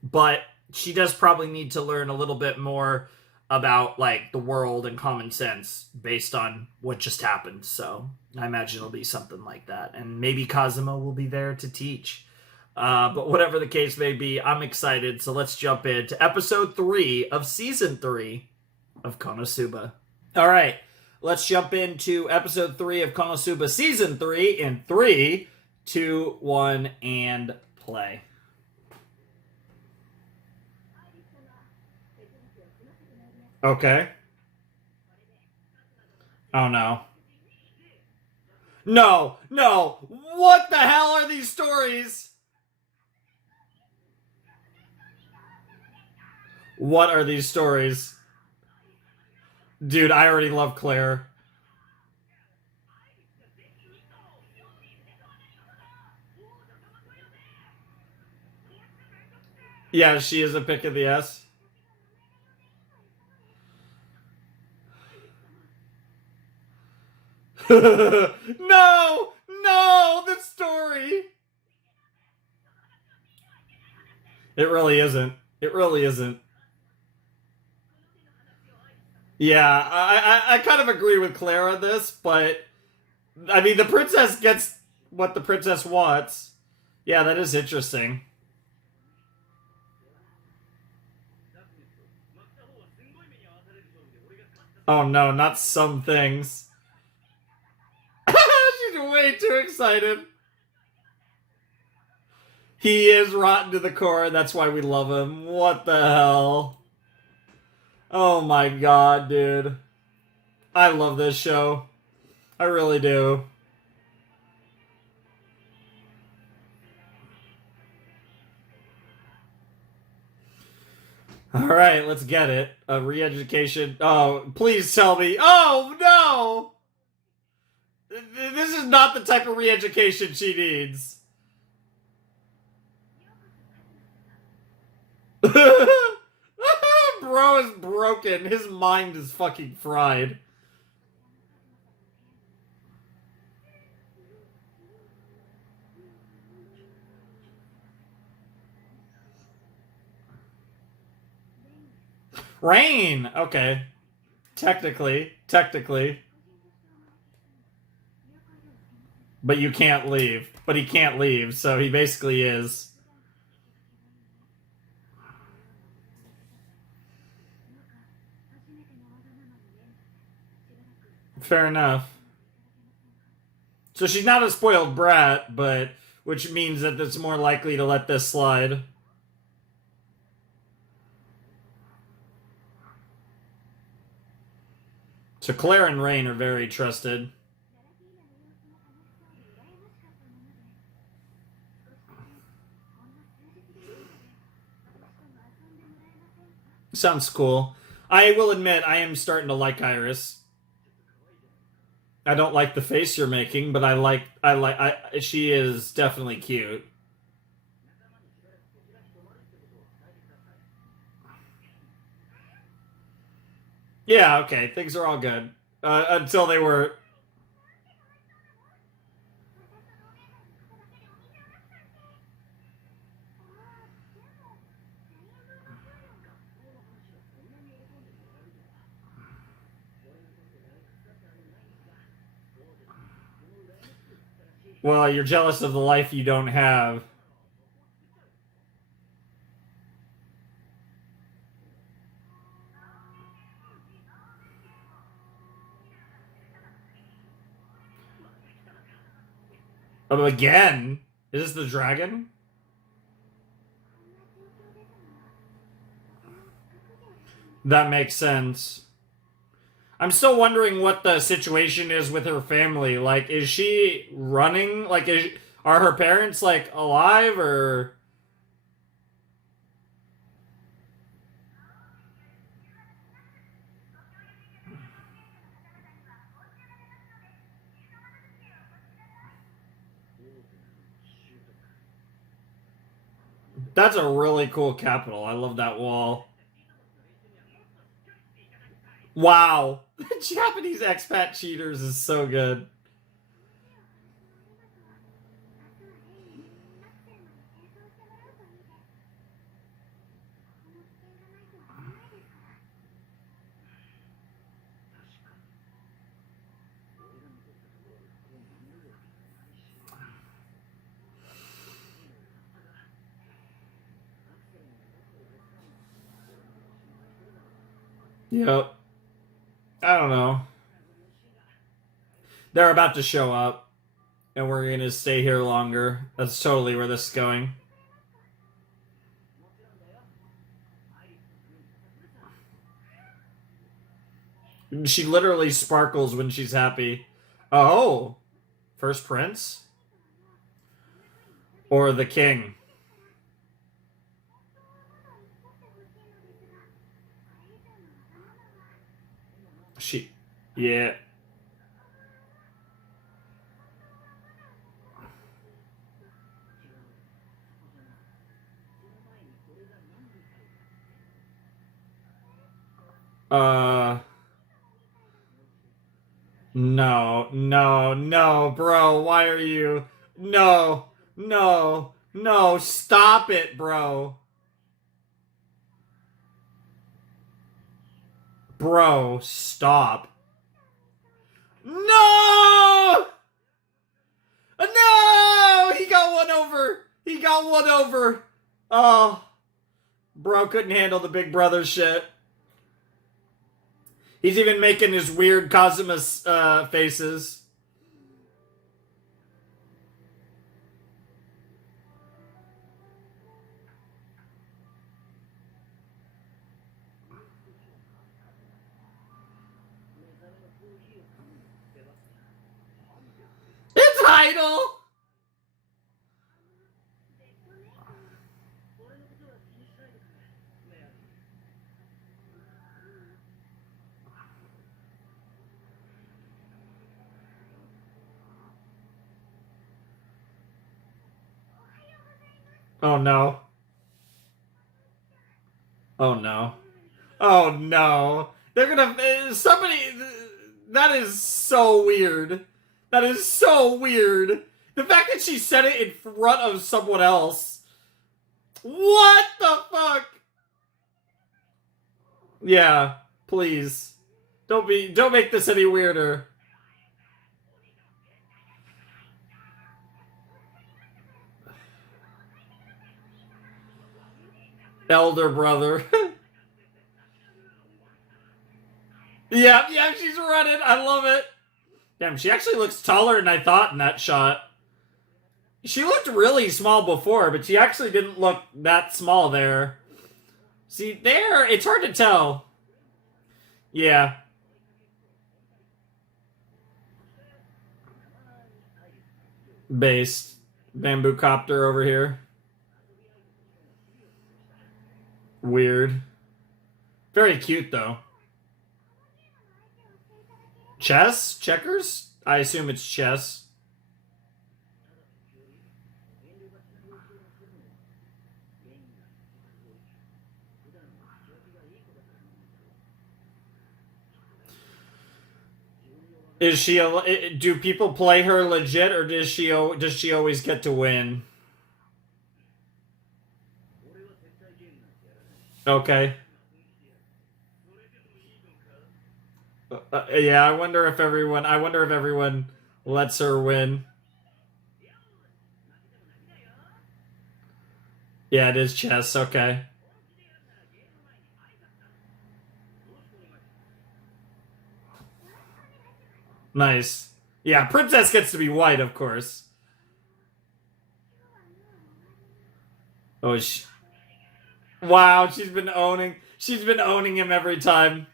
but she does probably need to learn a little bit more about like the world and common sense based on what just happened. So I imagine it'll be something like that, and maybe Kazuma will be there to teach. But whatever the case may be, I'm excited. So let's jump into episode 3 of season 3 of KonoSuba. All right, let's jump into episode 3 of KonoSuba season 3 in 3, 2, 1, and play. Okay. Oh no. No! What the hell are these stories? What are these stories? Dude, I already love Claire. Yeah, she is a pick of the S. No, the story. It really isn't. Yeah, I kind of agree with Claire on this, but I mean, the princess gets what the princess wants. Yeah, that is interesting. Oh no, not some things. She's way too excited. He is rotten to the core, and that's why we love him. What the hell? Oh my god, dude. I love this show. I really do. Alright, let's get it. A re-education. Oh, please tell me. Oh, no! This is not the type of re-education she needs. Bro is broken. His mind is fucking fried. Rain! Okay. Technically. But you can't leave. But he can't leave, so he basically is. Fair enough. So she's not a spoiled brat, but which means that it's more likely to let this slide. So Claire and Rain are very trusted. Sounds cool. I will admit, I am starting to like Iris. I don't like the face you're making, but she is definitely cute. Yeah, okay, things are all good. Until they were... Well, you're jealous of the life you don't have. Oh, again? Is this the dragon? That makes sense. I'm still wondering what the situation is with her family. Like, is she running? Like, are her parents, like, alive, or... That's a really cool capital. I love that wall. Wow. Japanese expat cheaters is so good. Yep. I don't know. They're about to show up, and we're going to stay here longer. That's totally where this is going. She literally sparkles when she's happy. Oh, first prince? Or the king? Yeah. No, no, no, bro, why are you... No, no, no, stop it, bro. Bro, stop. No! No! He got one over! He got one over! Oh. Bro couldn't handle the big brother shit. He's even making his weird Kazuma faces. It's idle! Oh no. Oh no. Oh no. They're gonna... Somebody... That is so weird. That is so weird. The fact that she said it in front of someone else. What the fuck? Yeah, please. Don't make this any weirder. Elder brother. Yeah, she's running. I love it. Damn, she actually looks taller than I thought in that shot. She looked really small before, but she actually didn't look that small there. See, there, it's hard to tell. Yeah. Based. Bamboo copter over here. Weird. Very cute, though. Chess? Checkers? I assume it's chess. Is she do people play her legit, or does she always get to win? Okay. Yeah, I wonder if everyone lets her win. Yeah, it is chess. Okay. Nice. Yeah, princess gets to be white, of course. Oh, wow, she's been owning him every time.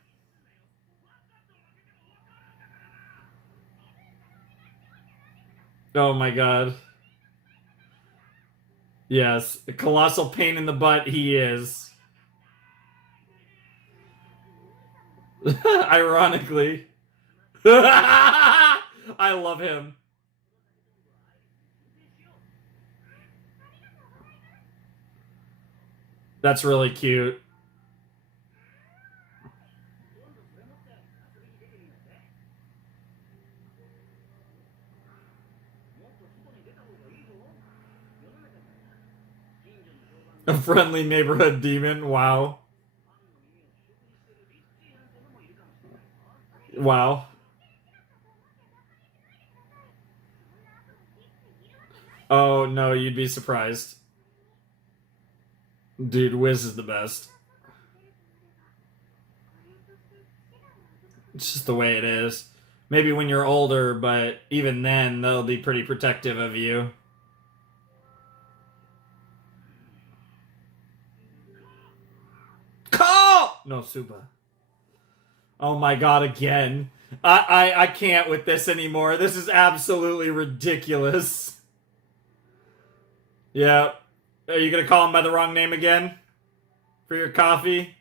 Oh my god. Yes, a colossal pain in the butt he is. Ironically. I love him. That's really cute. A friendly neighborhood demon. Wow. Wow. Oh, no, you'd be surprised. Dude, Wiz is the best. It's just the way it is. Maybe when you're older, but even then, they'll be pretty protective of you. KonoSuba. Oh my god, again. I can't with this anymore. This is absolutely ridiculous. Yeah. Are you gonna call him by the wrong name again? For your coffee?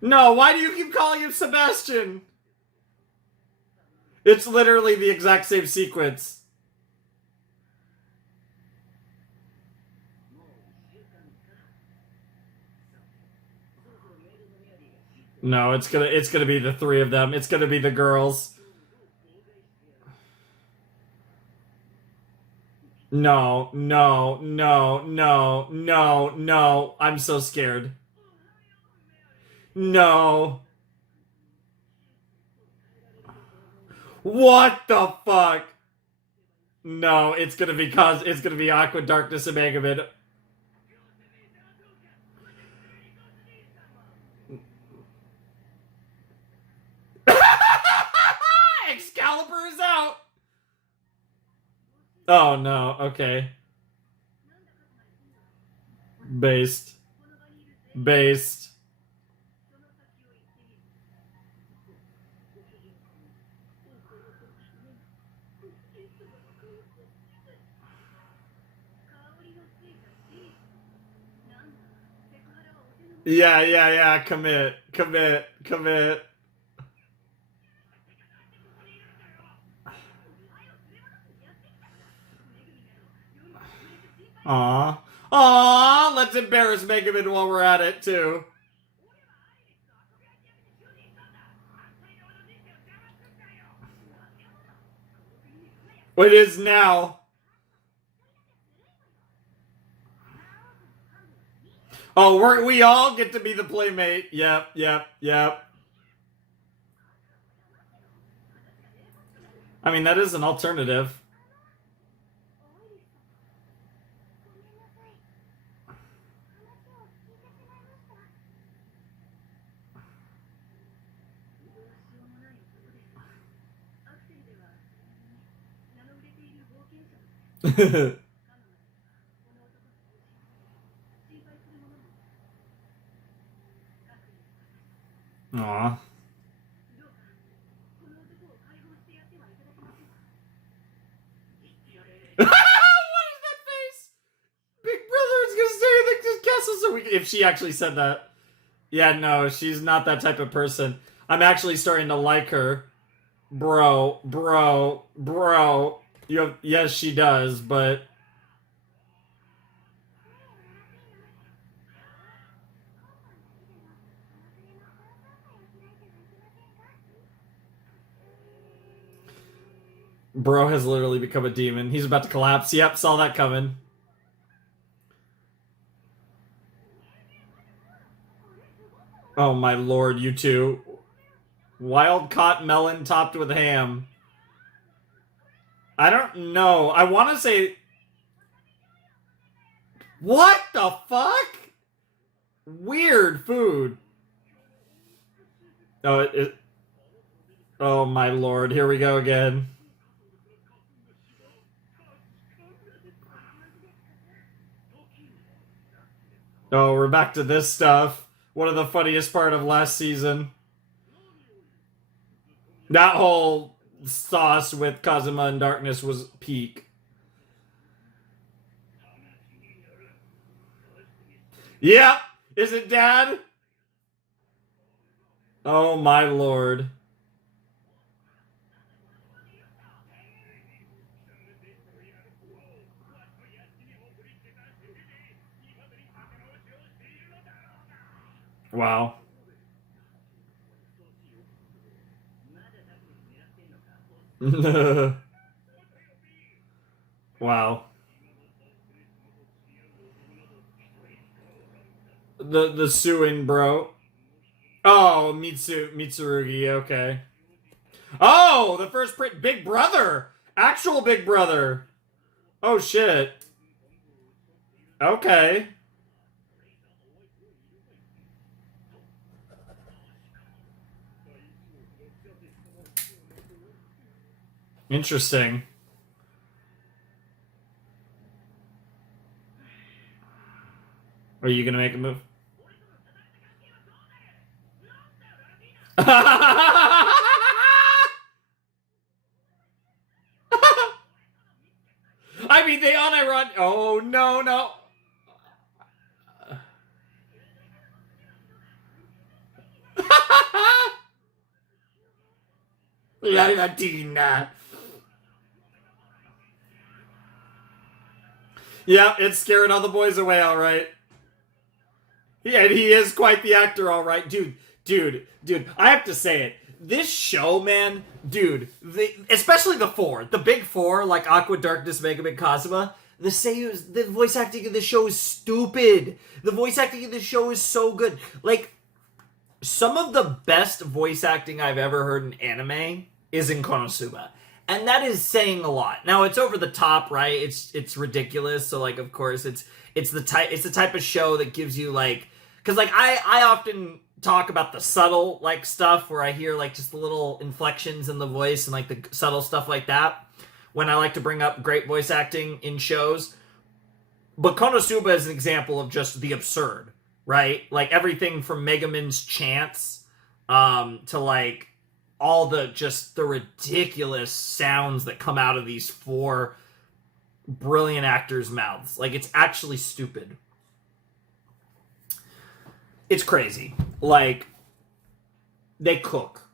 No, why do you keep calling him Sebastian? It's literally the exact same sequence. No, it's gonna be the three of them. It's gonna be the girls. No, no, no, no, no, no. I'm so scared. No. What the fuck? No, it's gonna be Aqua Darkness and Megaman. Excalibur is out. Oh no, okay. Based. Based. Yeah, yeah, yeah. Commit. Commit. Commit. Aw. Aw, let's embarrass Megaman while we're at it, too. It is now. Oh, we all get to be the playmate. Yep, yep, yep. I mean, that is an alternative. Aw. What is that face? Big Brother is gonna stay in the castle so we can... If she actually said that. Yeah, no, she's not that type of person. I'm actually starting to like her. Bro, bro, bro. You have... Yes, she does, but... Bro has literally become a demon. He's about to collapse. Yep, saw that coming. Oh my lord, you two. Wild caught melon topped with ham. I don't know. I want to say... What the fuck? Weird food. Oh, oh my lord. Here we go again. Oh, we're back to this stuff. One of the funniest part of last season. That whole sauce with Kazuma and Darkness was peak. Yeah! Is it Dad? Oh my lord. Wow. Wow. The suing bro. Oh, Mitsurugi, okay. Oh, the first Big Brother! Actual Big Brother! Oh shit. Okay. Interesting. Are you gonna make a move? I mean, they unironic. Oh, no, no. La Latina. Yeah, it's scaring all the boys away, all right. Yeah, and he is quite the actor, all right. Dude, I have to say it. This show, man, dude, especially the big four, like Aqua, Darkness, Megami, Kazuma, the voice acting in the show is stupid. The voice acting in the show is so good. Like, some of the best voice acting I've ever heard in anime is in KonoSuba. And that is saying a lot. Now, it's over the top, right? It's ridiculous. So, like, of course, it's the type of show that gives you, like, because, like, I often talk about the subtle, like, stuff where I hear, like, just the little inflections in the voice and, like, the subtle stuff like that when I like to bring up great voice acting in shows. But KonoSuba is an example of just the absurd, right? Like, everything from Megamin's chants to, like, all the ridiculous sounds that come out of these four brilliant actors' mouths. Like, it's actually stupid. It's crazy. Like, they cook.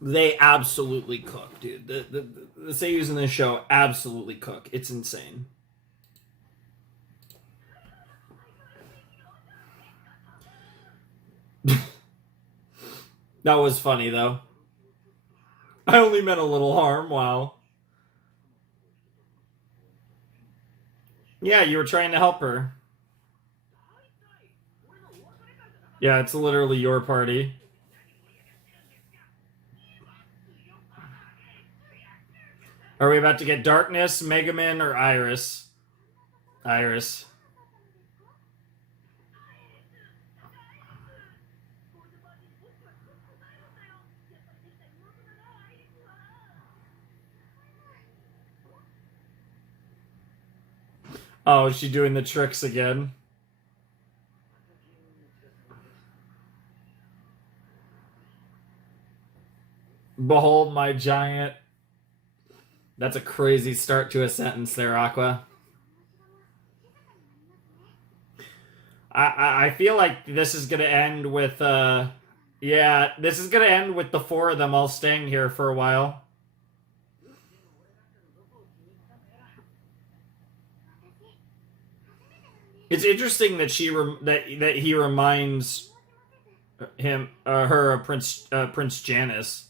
They absolutely cook, dude. The seiyus in this show absolutely cook. It's insane. That was funny, though. I only meant a little harm, wow. Yeah, you were trying to help her. Yeah, it's literally your party. Are we about to get Darkness, Megaman, or Iris? Iris. Oh, is she doing the tricks again? Behold my giant. That's a crazy start to a sentence there, Aqua. I feel like this is gonna end with yeah, this is gonna end with the four of them all staying here for a while. It's interesting that that he reminds her of Prince Janice.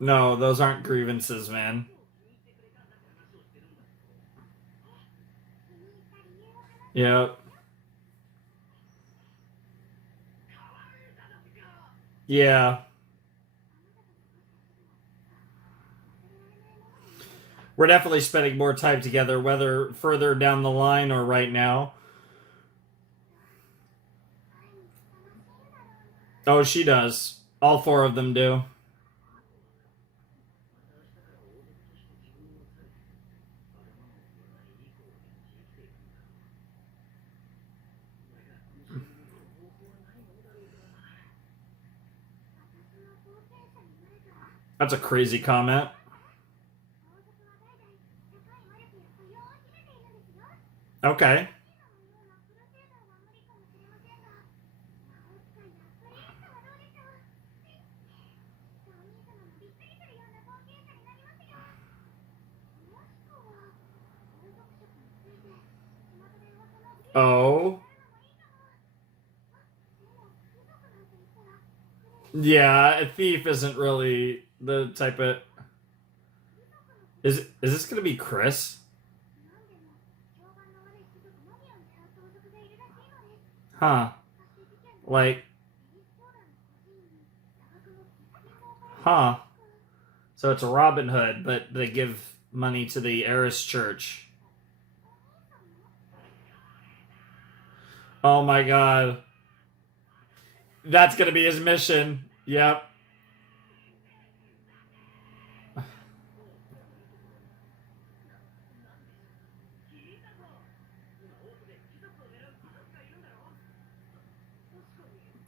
No, those aren't grievances, man. Yep. Yeah. We're definitely spending more time together, whether further down the line or right now. Oh, she does. All four of them do. That's a crazy comment. Okay. Oh. Yeah, a thief isn't really the type of... Is this gonna be Chris? Huh. Like... Huh. So it's a Robin Hood, but they give money to the heiress church. Oh my god. That's gonna be his mission. Yep.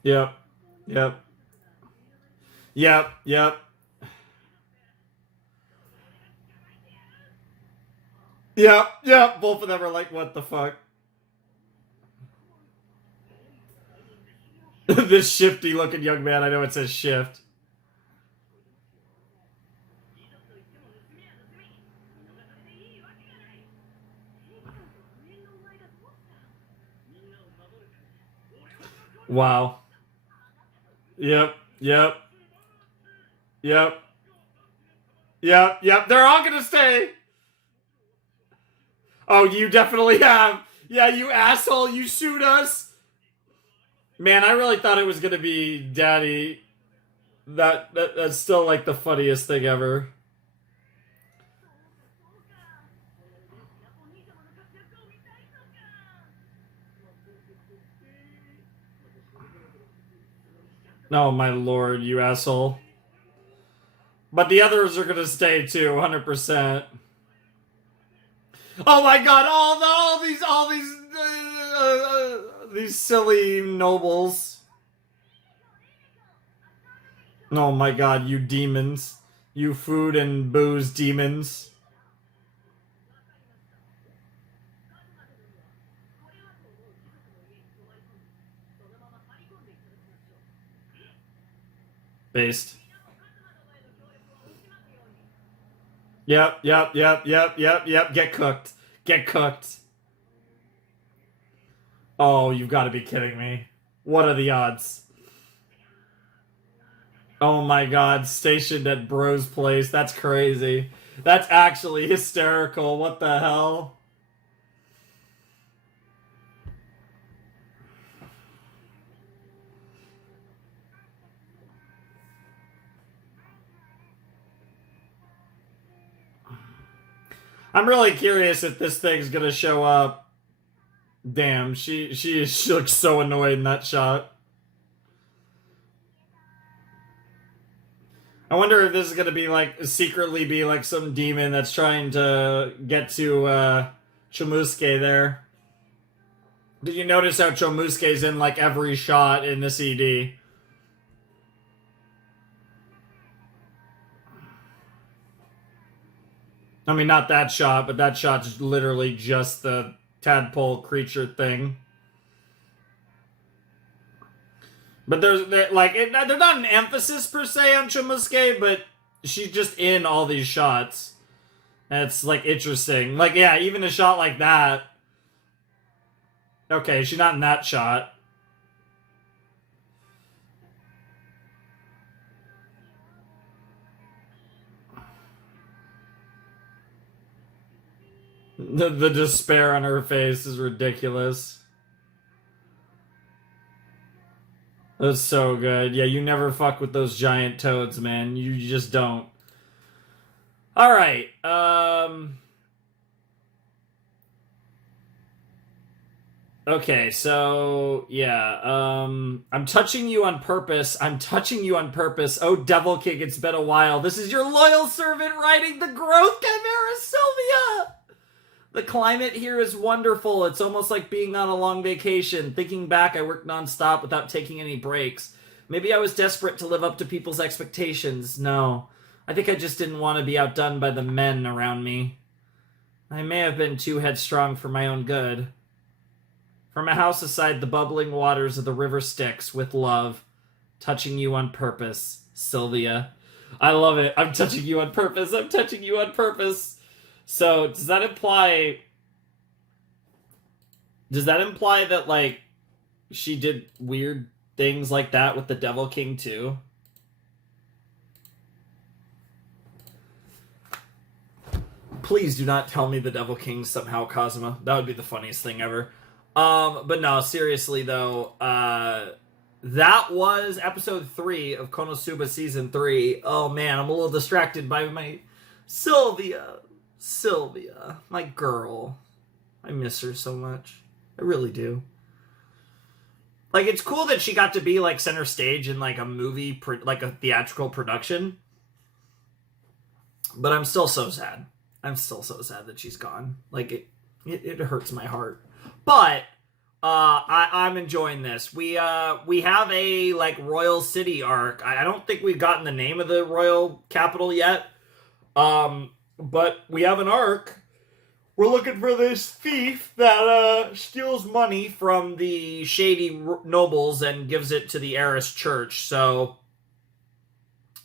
Yep. Yep. Yep. Yep. Yep. Yep. Both of them are like, what the fuck? This shifty looking young man, I know it says shift. Wow. Yep. Yep. Yep. Yep. Yep. They're all gonna stay. Oh, you definitely have. Yeah, you asshole. You sued us. Man, I really thought it was gonna be Daddy. That's still like the funniest thing ever. Oh my lord, you asshole. But the others are gonna stay too, 100%. Oh my god, these silly nobles. Oh my god, you demons. You food and booze demons. Based. Yep. Get cooked. Get cooked. Oh, you've got to be kidding me. What are the odds? Oh my god, stationed at Bro's place. That's crazy. That's actually hysterical. What the hell? I'm really curious if this thing's gonna show up. Damn, she looks so annoyed in that shot. I wonder if this is gonna be like secretly be like some demon that's trying to get to Chomusuke there. Did you notice how Chomusuke's in like every shot in the CD? I mean, not that shot, but that shot's literally just the tadpole creature thing. But there's not an emphasis per se on Chomusuke, but she's just in all these shots. And it's like interesting. Like, yeah, even a shot like that. Okay, she's not in that shot. The despair on her face is ridiculous. That's so good. Yeah, you never fuck with those giant toads, man. You just don't. All right. Okay, so yeah, I'm touching you on purpose. I'm touching you on purpose. Oh, Devil King, it's been a while. This is your loyal servant riding the growth chimera, Sylvia. The climate here is wonderful. It's almost like being on a long vacation. Thinking back, I worked nonstop without taking any breaks. Maybe I was desperate to live up to people's expectations. No, I think I just didn't want to be outdone by the men around me. I may have been too headstrong for my own good. From a house aside the bubbling waters of the river Styx, with love, touching you on purpose, Sylvia. I love it. I'm touching you on purpose. I'm touching you on purpose. So, does that imply that, like, she did weird things like that with the Devil King, too? Please do not tell me the Devil King's somehow Kazuma. That would be the funniest thing ever. But no, seriously, though, that was episode 3 of KonoSuba season 3. Oh, man, I'm a little distracted by my Sylvia, my girl. I miss her so much. I really do. Like, it's cool that she got to be, like, center stage in, like, a movie, like, a theatrical production. But I'm still so sad. I'm still so sad that she's gone. Like, it hurts my heart. But I'm enjoying this. We have a, like, Royal City arc. I don't think we've gotten the name of the royal capital yet. But we have an arc. We're looking for this thief that steals money from the shady nobles and gives it to the heiress church. So,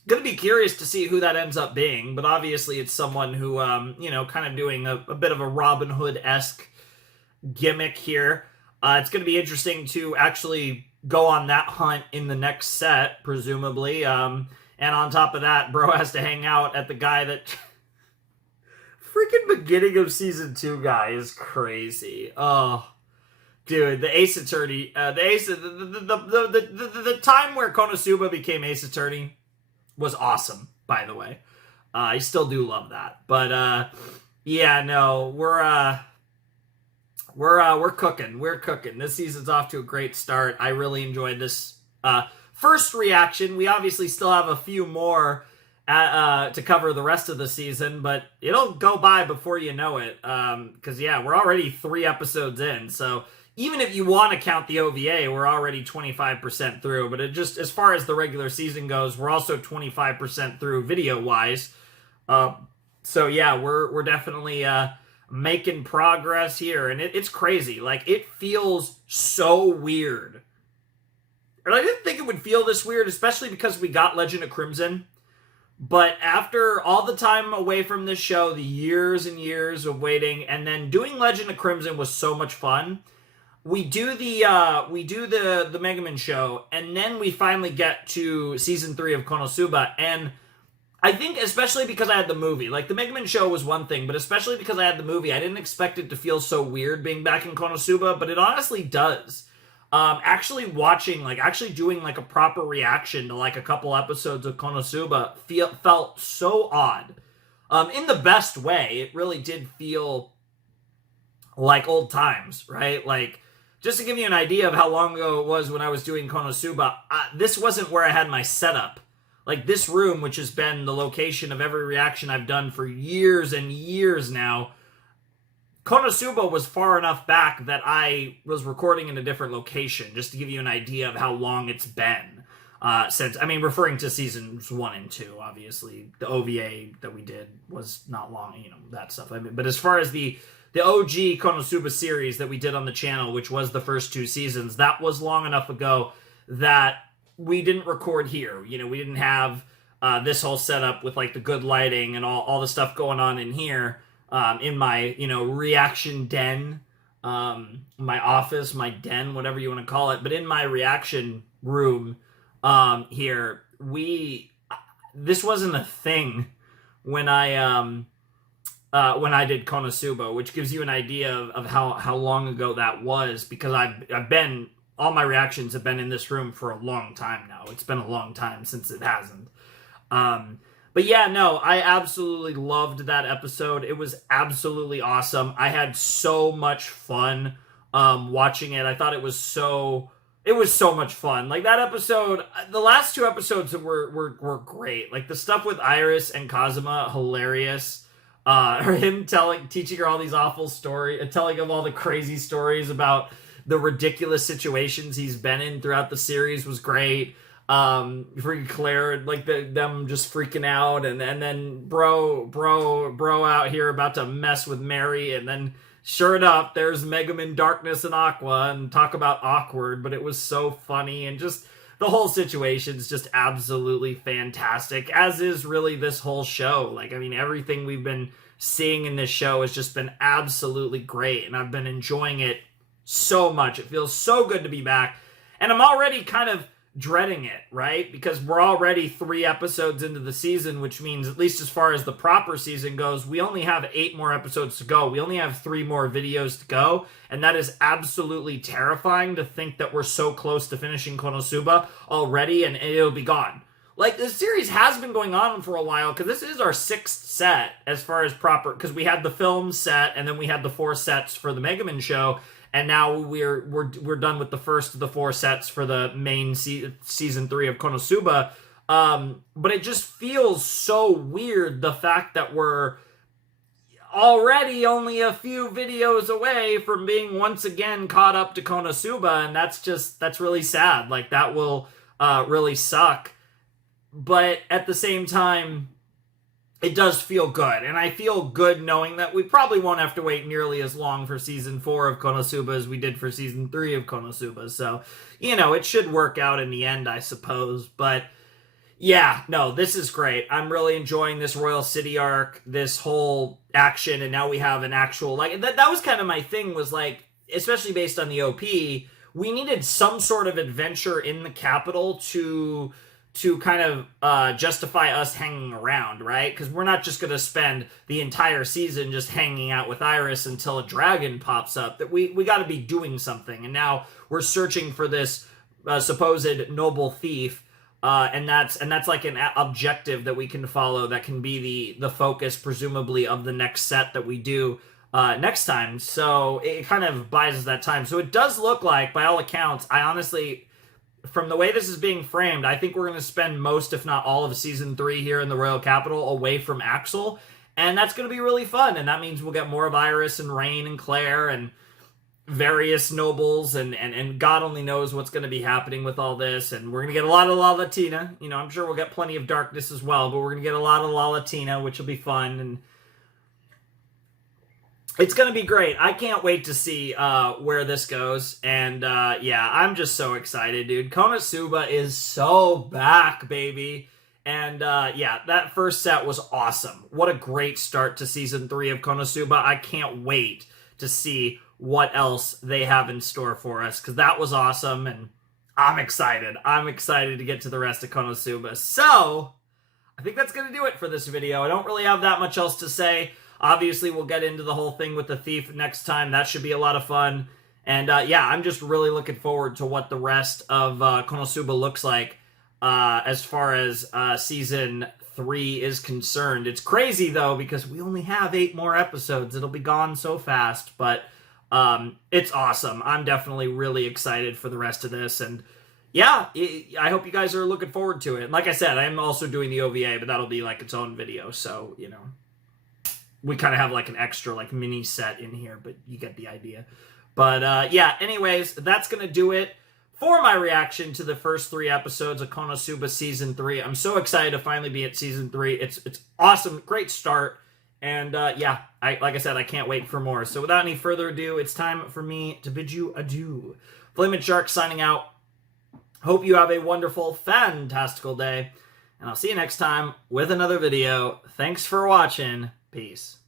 gonna be curious to see who that ends up being. But obviously, it's someone who, kind of doing a bit of a Robin Hood-esque gimmick here. It's going to be interesting to actually go on that hunt in the next set, presumably. And on top of that, bro has to hang out at the guy that... Freaking beginning of season 2 guy is crazy. Oh, dude, the Ace Attorney, the time where Konosuba became Ace Attorney was awesome, by the way. I still do love that. But, yeah, no, we're cooking. We're cooking. This season's off to a great start. I really enjoyed this first reaction. We obviously still have a few more to cover the rest of the season, but it'll go by before you know it. Because, yeah, we're already 3 episodes in. So even if you want to count the OVA, we're already 25% through. But it just, as far as the regular season goes, we're also 25% through video-wise. So, yeah, we're definitely... making progress here, and it's crazy. Like, it feels so weird. And I didn't think it would feel this weird, especially because we got Legend of Crimson. But after all the time away from this show, the years and years of waiting, and then doing Legend of Crimson was so much fun. We do the Mega Man show, and then we finally get to season 3 of Konosuba, and I think especially because I had the movie. Like, the Mega Man show was one thing, but especially because I had the movie, I didn't expect it to feel so weird being back in Konosuba, but it honestly does. Actually doing, like, a proper reaction to, like, a couple episodes of Konosuba felt so odd. In the best way. It really did feel like old times, right? Like, just to give you an idea of how long ago it was when I was doing Konosuba, this wasn't where I had my setup. Like, this room, which has been the location of every reaction I've done for years and years now, Konosuba was far enough back that I was recording in a different location, just to give you an idea of how long it's been. Referring to seasons 1 and 2, obviously. The OVA that we did was not long, that stuff. But as far as the OG Konosuba series that we did on the channel, which was the first 2 seasons, that was long enough ago that we didn't record here. We didn't have this whole setup with, like, the good lighting and all the stuff going on in here, in my, reaction den, my office, my den, whatever you want to call it. But in my reaction room here, this wasn't a thing when I did Konosuba, which gives you an idea of how long ago that was, because I've been all my reactions have been in this room for a long time now. It's been a long time since it hasn't. But yeah, no, I absolutely loved that episode. It was absolutely awesome. I had so much fun watching it. I thought it was so much fun. Like that episode, the last two episodes were great. Like the stuff with Iris and Kazuma, hilarious. Or him teaching her all these awful stories, telling him all the crazy stories about the ridiculous situations he's been in throughout the series was great. Freaking Claire, like them just freaking out, and then bro out here about to mess with Mary, and then sure enough, there's Megumin, Darkness, and Aqua, and talk about awkward, but it was so funny, and just the whole situation's just absolutely fantastic, as is really this whole show. Like, I mean, everything we've been seeing in this show has just been absolutely great, and I've been enjoying it so much. It feels so good to be back, and I'm already kind of dreading it, right? Because we're already 3 episodes into the season, which means, at least as far as the proper season goes, we only have 8 more episodes to go. We only have 3 more videos to go, and that is absolutely terrifying to think that we're so close to finishing Konosuba already, and it'll be gone. Like, this series has been going on for a while, because this is our 6th set as far as proper, because we had the film set, and then we had the 4 sets for the Megumin show, and now we're done with the first of the 4 sets for the main season 3 of Konosuba. But it just feels so weird, the fact that we're already only a few videos away from being once again caught up to Konosuba, and that's really sad. Like, that will really suck. But at the same time, it does feel good, and I feel good knowing that we probably won't have to wait nearly as long for Season 4 of Konosuba as we did for Season 3 of Konosuba, so, you know, it should work out in the end, I suppose, but yeah, no, this is great. I'm really enjoying this Royal City arc, this whole action, and now we have an actual, like, that was kind of my thing, was like, especially based on the OP, we needed some sort of adventure in the capital to kind of justify us hanging around, right? Because we're not just going to spend the entire season just hanging out with Iris until a dragon pops up. That we got to be doing something. And now we're searching for this supposed noble thief, and that's like an objective that we can follow. That can be the focus, presumably, of the next set that we do next time. So it kind of buys us that time. So it does look like, by all accounts, I honestly, from the way this is being framed, I think we're going to spend most, if not all, of Season 3 here in the Royal Capital away from Axel, and that's going to be really fun, and that means we'll get more of Iris and Rain and Claire and various nobles, and God only knows what's going to be happening with all this, and we're going to get a lot of La Latina. You know, I'm sure we'll get plenty of Darkness as well, but we're going to get a lot of La Latina, which will be fun, and it's going to be great. I can't wait to see where this goes. And yeah, I'm just so excited, dude. Konosuba is so back, baby. And yeah, that first set was awesome. What a great start to Season 3 of Konosuba. I can't wait to see what else they have in store for us, because that was awesome, and I'm excited. I'm excited to get to the rest of Konosuba. So, I think that's going to do it for this video. I don't really have that much else to say. Obviously, we'll get into the whole thing with the thief next time. That should be a lot of fun. And yeah, I'm just really looking forward to what the rest of Konosuba looks like as far as Season 3 is concerned. It's crazy, though, because we only have 8 more episodes. It'll be gone so fast, but it's awesome. I'm definitely really excited for the rest of this. And yeah, I hope you guys are looking forward to it. And like I said, I am also doing the OVA, but that'll be like its own video, so, you know. We kind of have like an extra like mini set in here, but you get the idea. But yeah, anyways, that's going to do it for my reaction to the first 3 episodes of Konosuba Season 3. I'm so excited to finally be at Season 3. It's awesome. Great start. And yeah, like I said, I can't wait for more. So without any further ado, it's time for me to bid you adieu. Flamin' Shark signing out. Hope you have a wonderful, fantastical day. And I'll see you next time with another video. Thanks for watching. Peace.